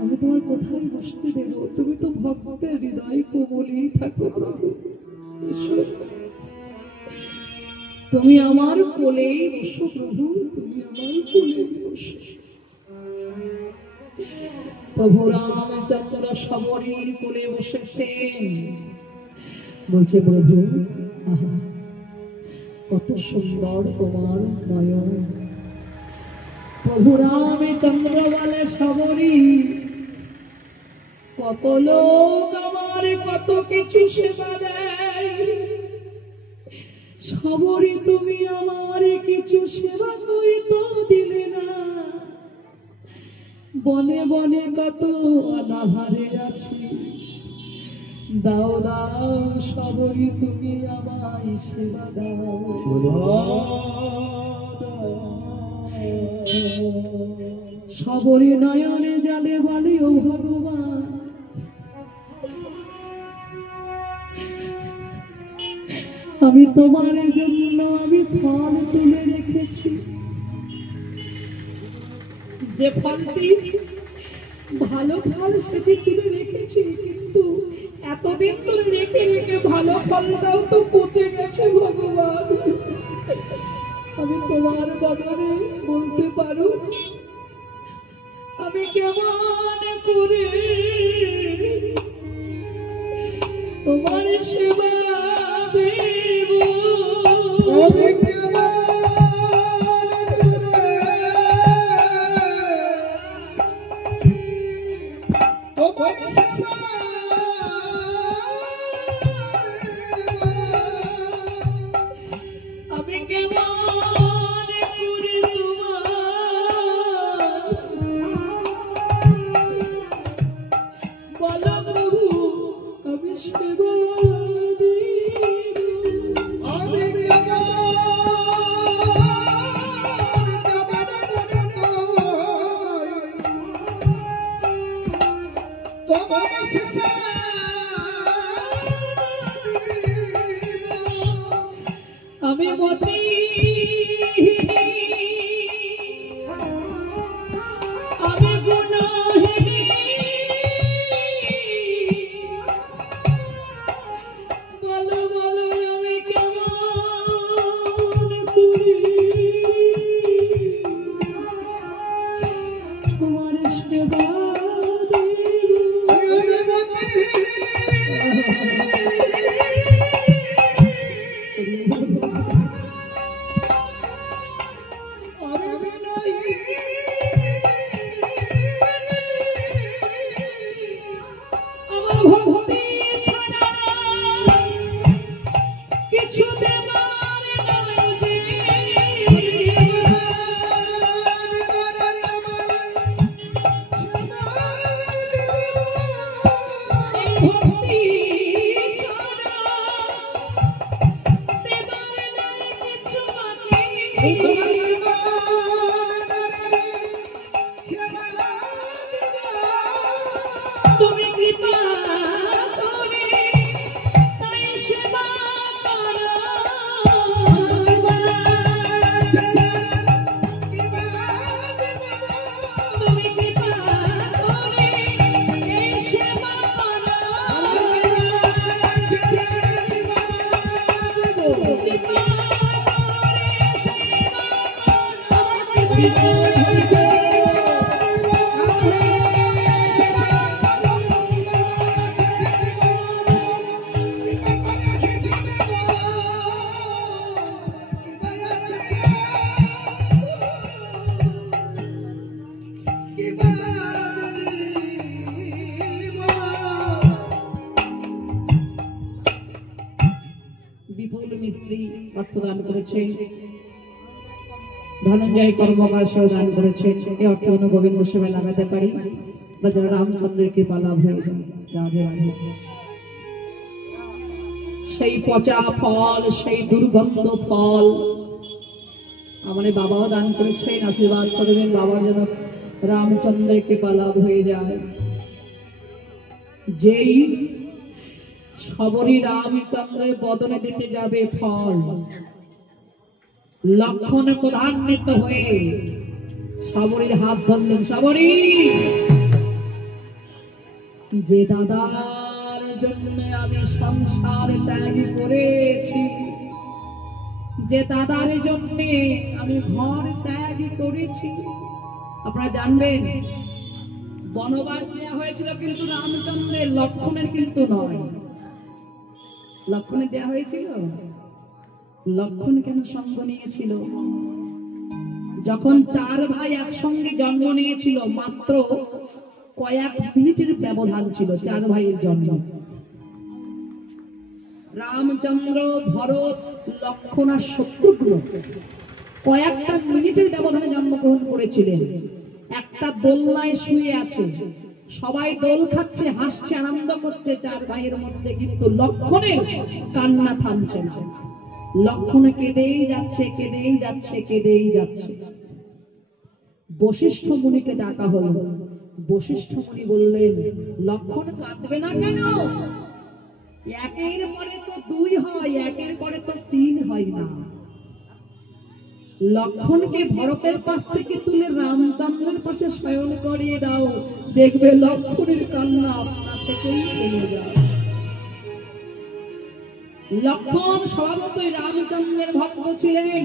আমি তোমার কোথায় বসতে দেব? তুমি তো ভক্তের হৃদয় কোমলেই থাকো প্রভু। তুমি আমার কোলেই বসো প্রভু, তুমি আমার কোলে বসো। প্রভু রামচন্দ্র সবরীর কোলে বসেছেন, বলছে প্রভু আহা কত সুন্দর তোমার নয়ন। প্রভু রামচন্দ্র বলে সবরী কত লোক আমার কত কিছু সেবা দেয়, সবরী তুমি আমার কিছু সেবা করিতে দিলে না। বনে বনে কত অনাহারে আছি, দাও দাও সবরী তুমি আমায় সেবা দাও। সবরী নয়নে জালে বলে ও ভগবান আমি তোমার জন্য আমি ফল তুলে রেখেছি, যে ফলটি ভালো ফল সেটি তুলে রেখেছি, কিন্তু এতদিন ধরে রেখে রেখে ভালো ফলটাও তো পচে গেছে ভগবান। আমি তোমার বদনে বলতে পারো আমি কেমন করে তোমার সেবা দেব? আমি কেমন করে তোমার বলো প্রভু আমি সেবা আমি মতি আমি গুনাহগার, বলো বলো আমি কেমন করি তোমার সেবা কিছু দেবার নাই ভক্তি ছাড়া দেবার নাই কিছু তুমি কৃপা করে তাই সেবা করো। তুমি কৃপা করে এই সেবা করো। বিপুল মিস্ত্রি অর্থ দান করেছে, ধনঞ্জয় কর্মকার সেও দান করেছে। এই অর্থ যেন গোবিন্দ সেবায় লাগাতে পারি বা যেন রামচন্দ্রের কৃপা লাভ হয়ে যায়। রাধে রাধে। সেই পচা ফল, সেই দুর্গন্ধ ফল আমাদের বাবাও দান করেছেন। আশীর্বাদ করবেন বাবার যেন রামচন্দ্রের কৃপা লাভ হয়ে যায়। যেই সবরী রামচন্দ্রের বদনে দিতে যাবে ফল, লক্ষণ প্রধান্বিত হয়ে সবরীর হাত ধরলেন। সবরী, যে দাদার জন্য আমি সংসার ত্যাগ করেছি, যে দাদার জন্য আমি ঘর ত্যাগ করেছি। আপনারা জানবেন বনবাস দেওয়া হয়েছিল কিন্তু রামচন্দ্রের, লক্ষণের কিন্তু নয়। লক্ষণে দেওয়া হয়েছিল। লক্ষণ কেন সঙ্গ নিয়েছিল? যখন চার ভাই একসঙ্গে জন্ম নিয়েছিল, মাত্র কয়েক মিনিটের ব্যবধান ছিল চার ভাইয়ের জন্ম। রামচন্দ্র, ভরত, লক্ষণ আর শত্রুঘ্ন কয়েকটা মিনিটের ব্যবধানে জন্মগ্রহণ করেছিলেন। একটা দোলনায় শুয়ে আছে, সবাই দোল খাচ্ছে, হাসছে, আনন্দ করছে চার ভাইয়ের মধ্যে, কিন্তু লক্ষণের কান্না থামছে না। লক্ষণ কেঁদেই যাচ্ছে, কেঁদেই যাচ্ছে, কেঁদেই যাচ্ছে। বশিষ্ঠ মুনিকে ডাকা হলো। বশিষ্ঠ মুনি বললেন, লক্ষণ কাঁদবে না কেন? একের পরে তো দুই হয়, একের পরে তো তিন হয় না। লক্ষণকে ভরতের পাশ থেকে তুলে রামচন্দ্রের পাশে শয়ন করিয়ে দাও, দেখবে লক্ষণের কান্না আপনা থেকেই থেমে যায়। লক্ষণ স্বভাবতই রামচন্দ্রের ভক্ত ছিলেন,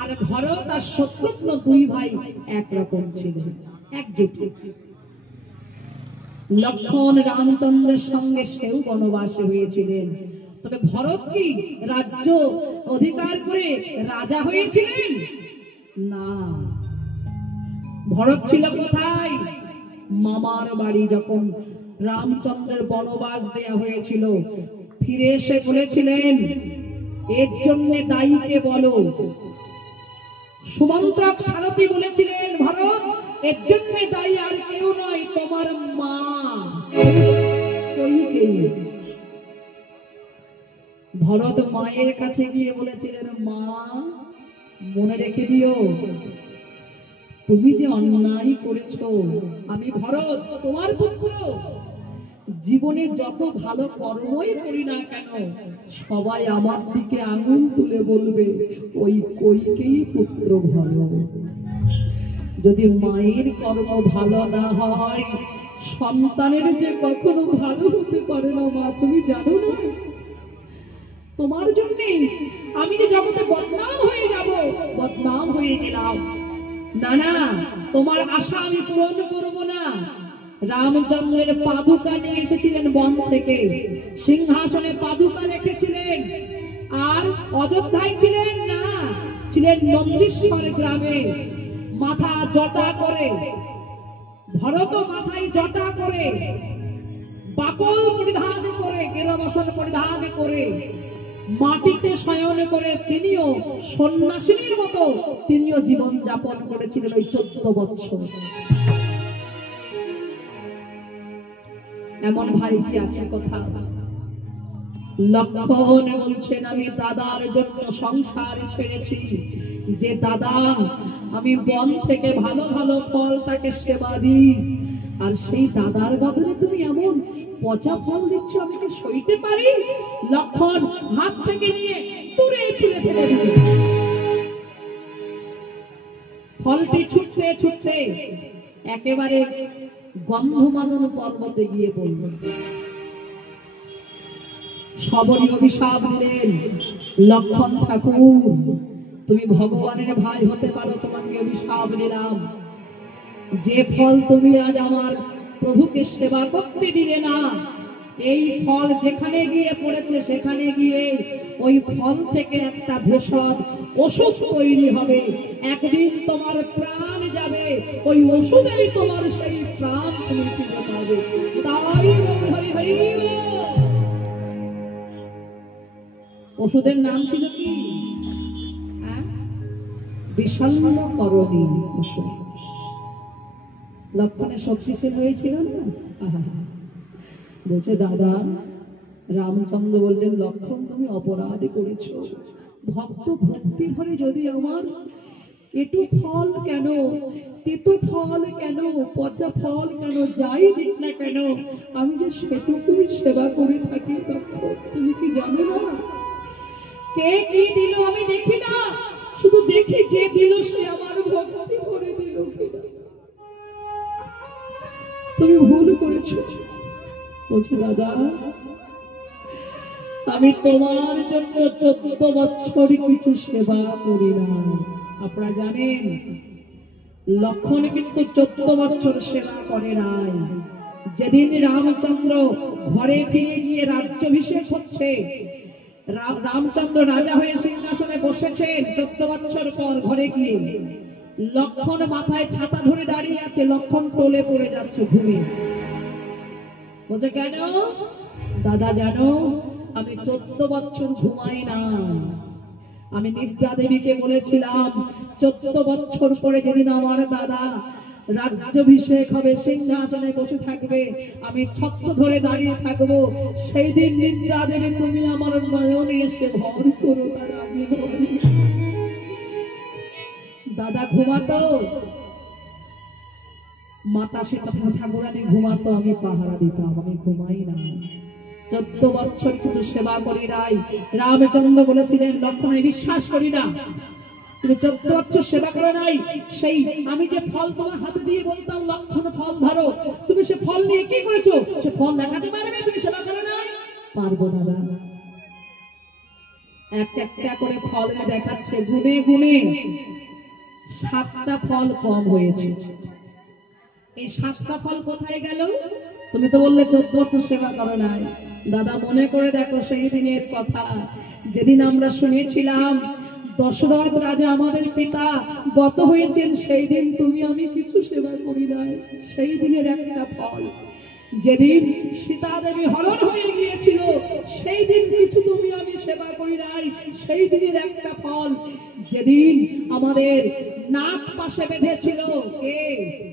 আর ভরত আর শত্রুঘ্ন দুই ভাই একরকম ছিলেন, একজোট। লক্ষণ রামচন্দ্রের সঙ্গে সেও বনবাসে হয়েছিলেন, তবে ভরত কি রাজ্য অধিকার করে রাজা হয়েছিলেন? না, ভরত ছিল কোথায়? মামার বাড়ি। যখন রামচন্দ্রের বনবাস দেয়া হয়েছিল, ফিরে এসে বলেছিলেন, এর জন্য দায়ীকে বলো। সুমন্ত্রক সারথী বলেছিলেন, ভরত, এর জন্য দায়ী আর কেউ নয়, তোমার মা কইকেয়ী। ভরত মায়ের কাছে গিয়ে বলেছিলেন, মা, মনে রেখে দিও, তুমি যে অন্যায় করেছো, আমি ভরত তোমার পুত্র, জীবনে যত ভালো কর্মই করি না কেন, সবাই আমার দিকে আঙুল তুলে বলবে ওই কইকেই পুত্র ভালো। যদি মায়ের কর্ম ভালো না হয়, সন্তানের যে কখনো ভালো হতে পারে না। মা, তুমি জানো না, তোমার জন্য আমি যে জগতে বদনাম হয়ে যাব, বদনাম হয়ে গেলাম। না না, তোমার আশা আমি পূরণ করব না। রামচন্দ্রের পাদুকা নিয়ে এসেছিলেন বন থেকে, সিংহাসনে পাদুকা রেখেছিলেন, আর অযোধ্যায় ছিলেন না, ছিলেন নন্দীশ্বর গ্রামে। মাথা জটা করে, ভরত মাথায় জটা করে, বাকল পরিধান করে, গেরবসন পরিধান করে, মাটিতে শয়ন করে তিনিও সন্ন্যাসিনীর মতো তিনিও জীবন যাপন করেছিলেন ওই 14 বছর। এমন ভাই কি আছে কোথাও? লক্ষণ বলছেন, আমি দাদার জন্য সংসার ছেড়েছি, যে দাদা আমি বন থেকে ভালো ভালো ফল তাকে সেবা দিই, আর সেই দাদার বদলে তুমি এমন পচা ফল দিচ্ছ, আমি কি সইতে পারি? লক্ষণ হাত থেকে নিয়ে দূরে ছুঁড়ে ফেলে দিল। ফলটি ছুটতে ছুটতে একেবারে গন্ধমাদন পর্বতে গিয়ে বলল। সবরী অভিশাপ দিলেন, লক্ষণ ঠাকুর, তুমি ভগবানের ভাই হতে পারো, তোমাকে অভিশাপ দিলাম। যে ফল তুমি আজ আমার প্রভুকে সেবা করতে দিলে না, এই ফল যেখানে গিয়ে পড়েছে সেখানে গিয়ে ওই ফল থেকে একটা ভেষজ ওষুধ তৈরি হবে। একদিন তোমার প্রাণ যাবে, ওই ওষুধেই তোমার সেই প্রাণ তুমি ফিরে পাবে। তাই হরি হরি বল। ওষুধের নাম ছিল কি? বিষণ্ণকরণী ওষুধ। লক্ষণের শক্তিশালী হয়েছিল না? বলছে দাদা, রামচন্দ্র বললেন লক্ষণ তুমি অপরাধ করেছো। ভক্ত ভক্তি ভরে যদি আমার একটু ফল কেন, তেতো ফল কেন, পচা ফল কেন, যাই দিক না কেন, আমি যে সেটুকুই সেবা করে থাকি। তুমি কি জানো না কে কি দিল? আমি দেখি না, শুধু দেখি যে দিল সে আমার ভক্তি করে দিল কিনা। তুমি ভুল করেছো। বলছি দাদা, আমি তোমার জন্য 14 বছর কিছু সেবা করি না। আপনারা জানেন লক্ষণ কিন্তু 14 বছর সেবা করে নাই। যেদিন রামচন্দ্র ঘরে ফিরে গিয়ে রাজ্যাভিষেক হচ্ছে, রামচন্দ্র রাজা হয়ে সিংহাসনে বসেছেন 14 বছর পর, ঘরে গিয়ে লক্ষণ মাথায় ছাতা ধরে দাঁড়িয়ে আছে, লক্ষণ টলে পড়ে যাচ্ছে ঘুমে। বলছে কেন? দাদা জানো আমি 14 বছর ঘুমাই না। আমি নিদ্রা দেবীকে বলেছিলাম 14 বছর পরে যেদিন আমার দাদা রাজ্যাভিষেক হবে, সিংহাসনে বসে থাকবে, আমি ছত্র ধরে দাঁড়িয়ে থাকবো, সেই দিন নিদ্রা দেবী তুমি আমার নয়নে এসে ভর করো। দাদা ঘুমাতো, মাতা সীতা ঠাকুরানী ঘুমাতো, আমি পাহারা দিতাম। আমি ঘুমাই না। 14 বছর শুধু সেবা করি নাই। রামচন্দ্র বলেছিলেন লক্ষণে বিশ্বাস করি না, তুমি 14 বছর সেবা করে নাই। সেই আমি যে ফল তোমার হাতে দিয়ে বলতাম লক্ষণ ফল ধরো, তুমি সে ফল নিয়ে কি করেছো? সে ফল দেখাতে পারবে? তুমি সেবা করে নাই? পারবো দাদা। একটা করে ফল দেখাচ্ছে, গুনে গুনে 7টা ফল কম হয়েছে। এই 7টা ফল কোথায় গেল? তুমি তো বললে 14 বছর সেবা করো নাই। দাদা মনে করে দেখো সেই দিনের কথা, যেদিন আমরা শুনেছিলাম দশরথ রাজা আমাদের পিতা গত হয়েছেন, সেই দিন তুমি আমি কিছু সেবা করি নাই। সেই দিনের একটা ফল। যেদিন সীতা দেবী হরণ হয়ে গিয়েছিল, সেই দিন কিছু তুমি আমি সেবা করি নাই। সেই দিনের একটা ফল। যেদিন আমাদের নাক পাশে বেঁধেছিল কে?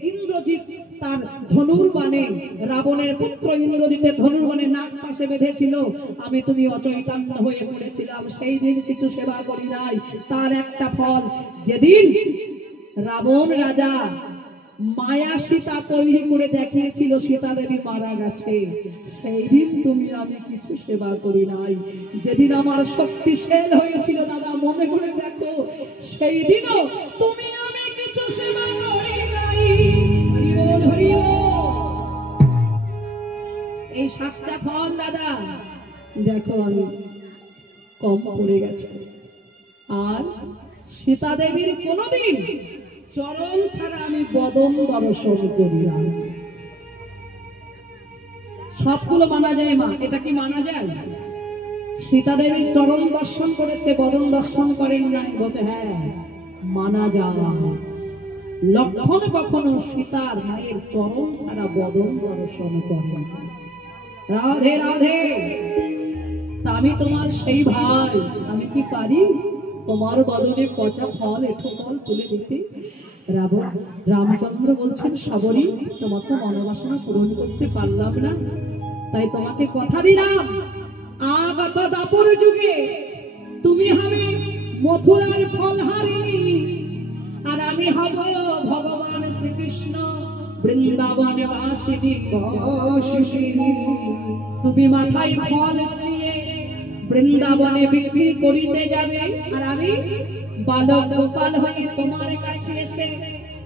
ইন্দ্রজিৎ তার ধনুর বাণে, রাবণের পুত্র ইন্দ্রজিতের ধনুর বাণে নাক পাশে বেঁধেছিল, আমি তুমি অচৈতন্য হয়ে পড়েছিলাম। সেই দিন কিছু সেবা করি নাই। তার একটা ফল। যেদিন রাবণ রাজা মায়া সীতা তৈরি করে দেখিয়েছিল সীতা দেবী মারা গেছে, সেই দিন তুমি আমি কিছু সেবা করি নাই। যেদিন আমার শক্তি শেল হয়েছিল দাদা মনে করে দেখো, সেই দিনও তুমি আমি কিছু সেবা করি নাই। হরি বল, হরি বল। এই 7টা ফল দাদা দেখো আমি কম পড়ে গেছে। আর সীতা দেবীর কোনদিন চরণ ছাড়া আমি বদন দর্শন করি না। সবগুলো মানা যায় মা, এটা কি মানা যায়? সীতা দেবীর চরণ দর্শন করেছে, বদন দর্শন করেন নাই। বলছে হ্যাঁ মানা যায়। লক্ষণ কখনো সীতার মায়ের চরণ ছাড়া বদন দর্শন করে। রাধে রাধে। তা আমি তোমার সেই ভাই, আমি কি পারি তোমার বদনে পচা ফল এঠো ফল তুলে দিতে? রামচন্দ্র বলছেন সাবরী, তোমাকে মনোবাসনা পূরণ করতে পারলাম না, তাই তোমাকে কথা দিলাম আগত দাপর যুগে তুমি হবে মথুরার ফলহারিণী, আর আমি হব ভগবান শ্রীকৃষ্ণ বৃন্দাবনে বাসিনী। তুমি মাথায় ফল নিয়ে বৃন্দাবনে বিক্রি করিতে যাবে, আর আমি বালক গোপাল হয়ে তোমার কাছে এসে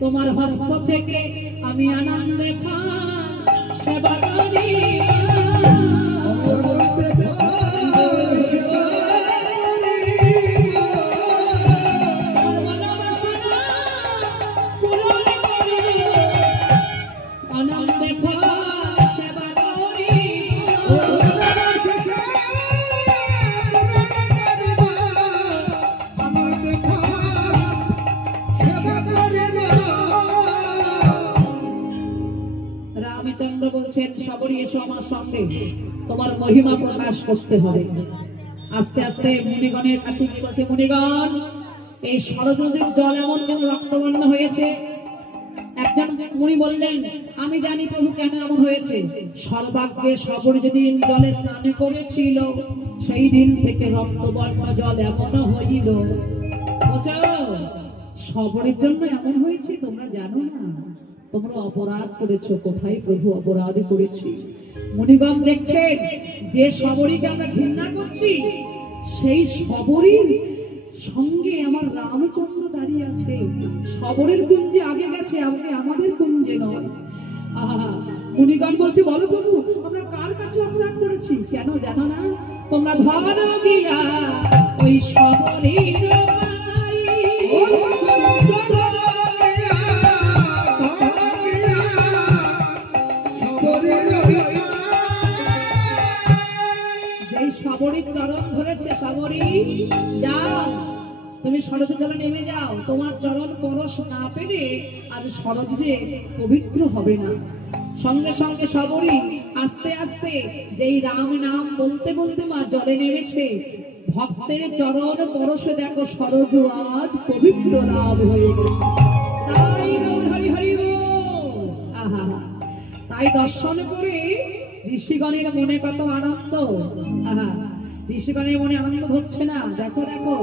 তোমার হস্ত থেকে আমি আনন্দে সেবা করি। এসো আমার সঙ্গে, তোমার মহিমা প্রকাশ করতে হবে। আস্তে আস্তে মুনিগণের কাছে গিয়ে বলছে, মুনিগণ, এই সরজ নদীর জল এমন কেন রক্তবর্ণ হয়েছে? একজন মুনি বললেন, আমি জানি প্রভু কেন এমন হয়েছে। সর্বাগ্রে সবর যেদিন জলে স্নান করেছিল, সেই দিন থেকে রক্তবর্ণ জল এমন হইল। বুঝছো, সবরের জন্য এমন হয়েছে, তোমরা জানো না? তোমরা অপরাধ করেছো। কোথায় প্রভু অপরাধ করেছি? মুনিগণ দেখছেন যে সবরীকে আমরা ঘৃণা করছি, সেই সবরীর সঙ্গে আমার রামচন্দ্র দাঁড়িয়ে আছে। সবরের কুঞ্জে আগে গেছে, আগে আমাদের কুঞ্জে নয়। আহা, মুনিগণ বলছে, বলো প্রভু, আমরা কার কাছে অপরাধ করেছি? কেন জানো না? তোমরা ধরো গিয়া ওই সবরীর সবরীর চরণ ধরেছে। সবরী, যাও তুমি সরজের জলে নেমে যাও। তোমার চরণ পরশ না পেলে আজ সরজে পবিত্র হবে না। সঙ্গে সঙ্গে সবরী আস্তে আস্তে যেই রাম নাম বলতে বলতে মা জলে নেমেছে। ভক্তের চরণ পরশে দেখো সরজ আজ পবিত্র লাভ হয়ে গেছে। তাই হরি হরি বল। আহা, তাই দর্শন করে ঋষিগণের মনে কত আনন্দ। আহা, ঋষিগণের মনে আনন্দ হচ্ছে না? দেখো দেখো,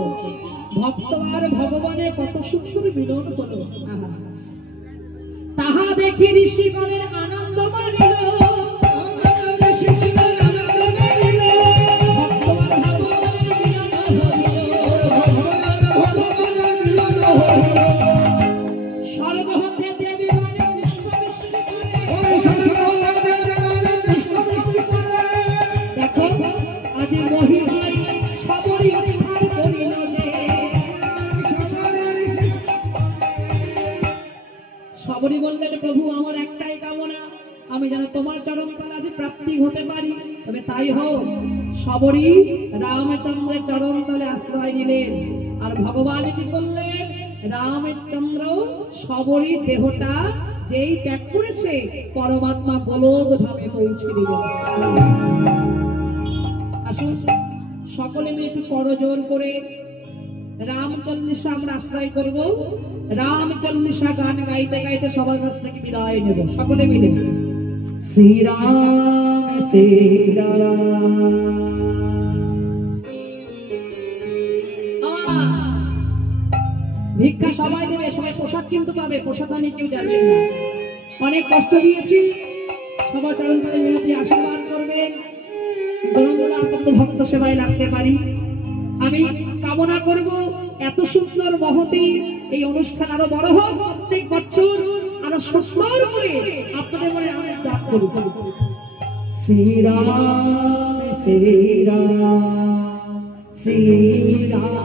ভক্ত আর ভগবানের কত সুন্দর মিলন হলো। আহা, তাহা দেখে ঋষিগণের আনন্দ মানিল। সবরী বললেন, প্রভু, আমার একটাই কামনা, আমি যেন তোমার চরণ তলে আজ প্রাপ্তি হতে পারি। তবে তাই হোক। সবরী রামচন্দ্রের চরণ তলে আশ্রয় নিলেন। আর ভগবান কি করলেন? রামচন্দ্র সবরী দেহটা যেই ত্যাগ করেছে, পরমাত্মা গোলক ধামে পৌঁছে দিল। আসুন সকলে মিলে একটু করজোর করে রামচল্লিশা আমরা আশ্রয় করব। রামচল্লিশা গান গাইতে গাইতে সবার কাছ থেকে বিদায় নেব। সকলে মিলে শ্রীরাম শ্রীরাম। ভিক্ষা সবাই দেবে, সবাই প্রসাদ কিন্তু পাবে। প্রসাদ আমি কেউ জানবে না। অনেক কষ্ট দিয়েছি, সবার চরণ তলে মিনতি আশীর্বাদ করবেন। ভক্ত সেবায় লাগতে পারি। আমি কামনা করব এত সুন্দর মহতি এই অনুষ্ঠান আরো বড় হোক, প্রত্যেক বছর আরো সুন্দর করে আপনাদের মনে আমি দান করব। শ্রীরাম শ্রীরাম শ্রীরামচন্দ্র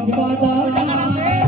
কৃপাল ভগবান হরণ ভয় তারণ।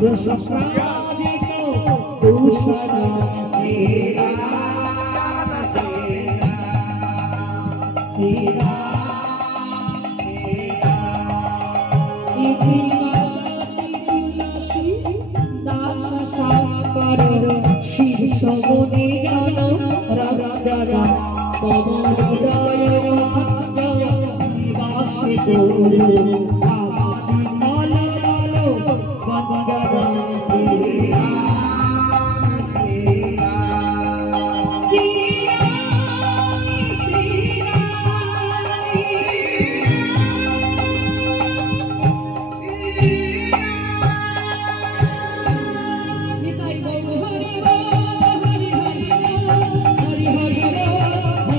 और संप्राजित भूषण श्री राम श्री राम इति वदति तुलसी दास साकर शीर्ष गुणी जन रवि पवन हृदय निवास गुरु मल मल वंदन श्री राम श्री राम श्री राम श्री राम निताई गौर हरि हरि हरि हरि हरि हरि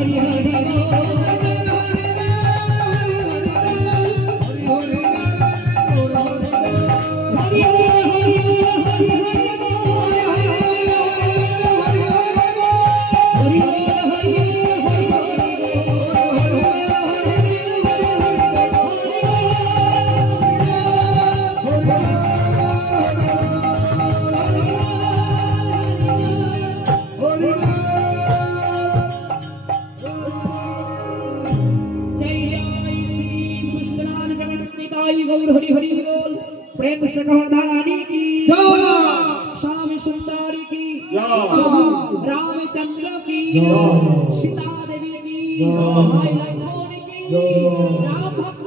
गौर हरि हरि बोल प्रेम से कहो रानी की श्याम सुंदरी की रामचंद्र की सीता देवी की भाई लखन की राम भक्त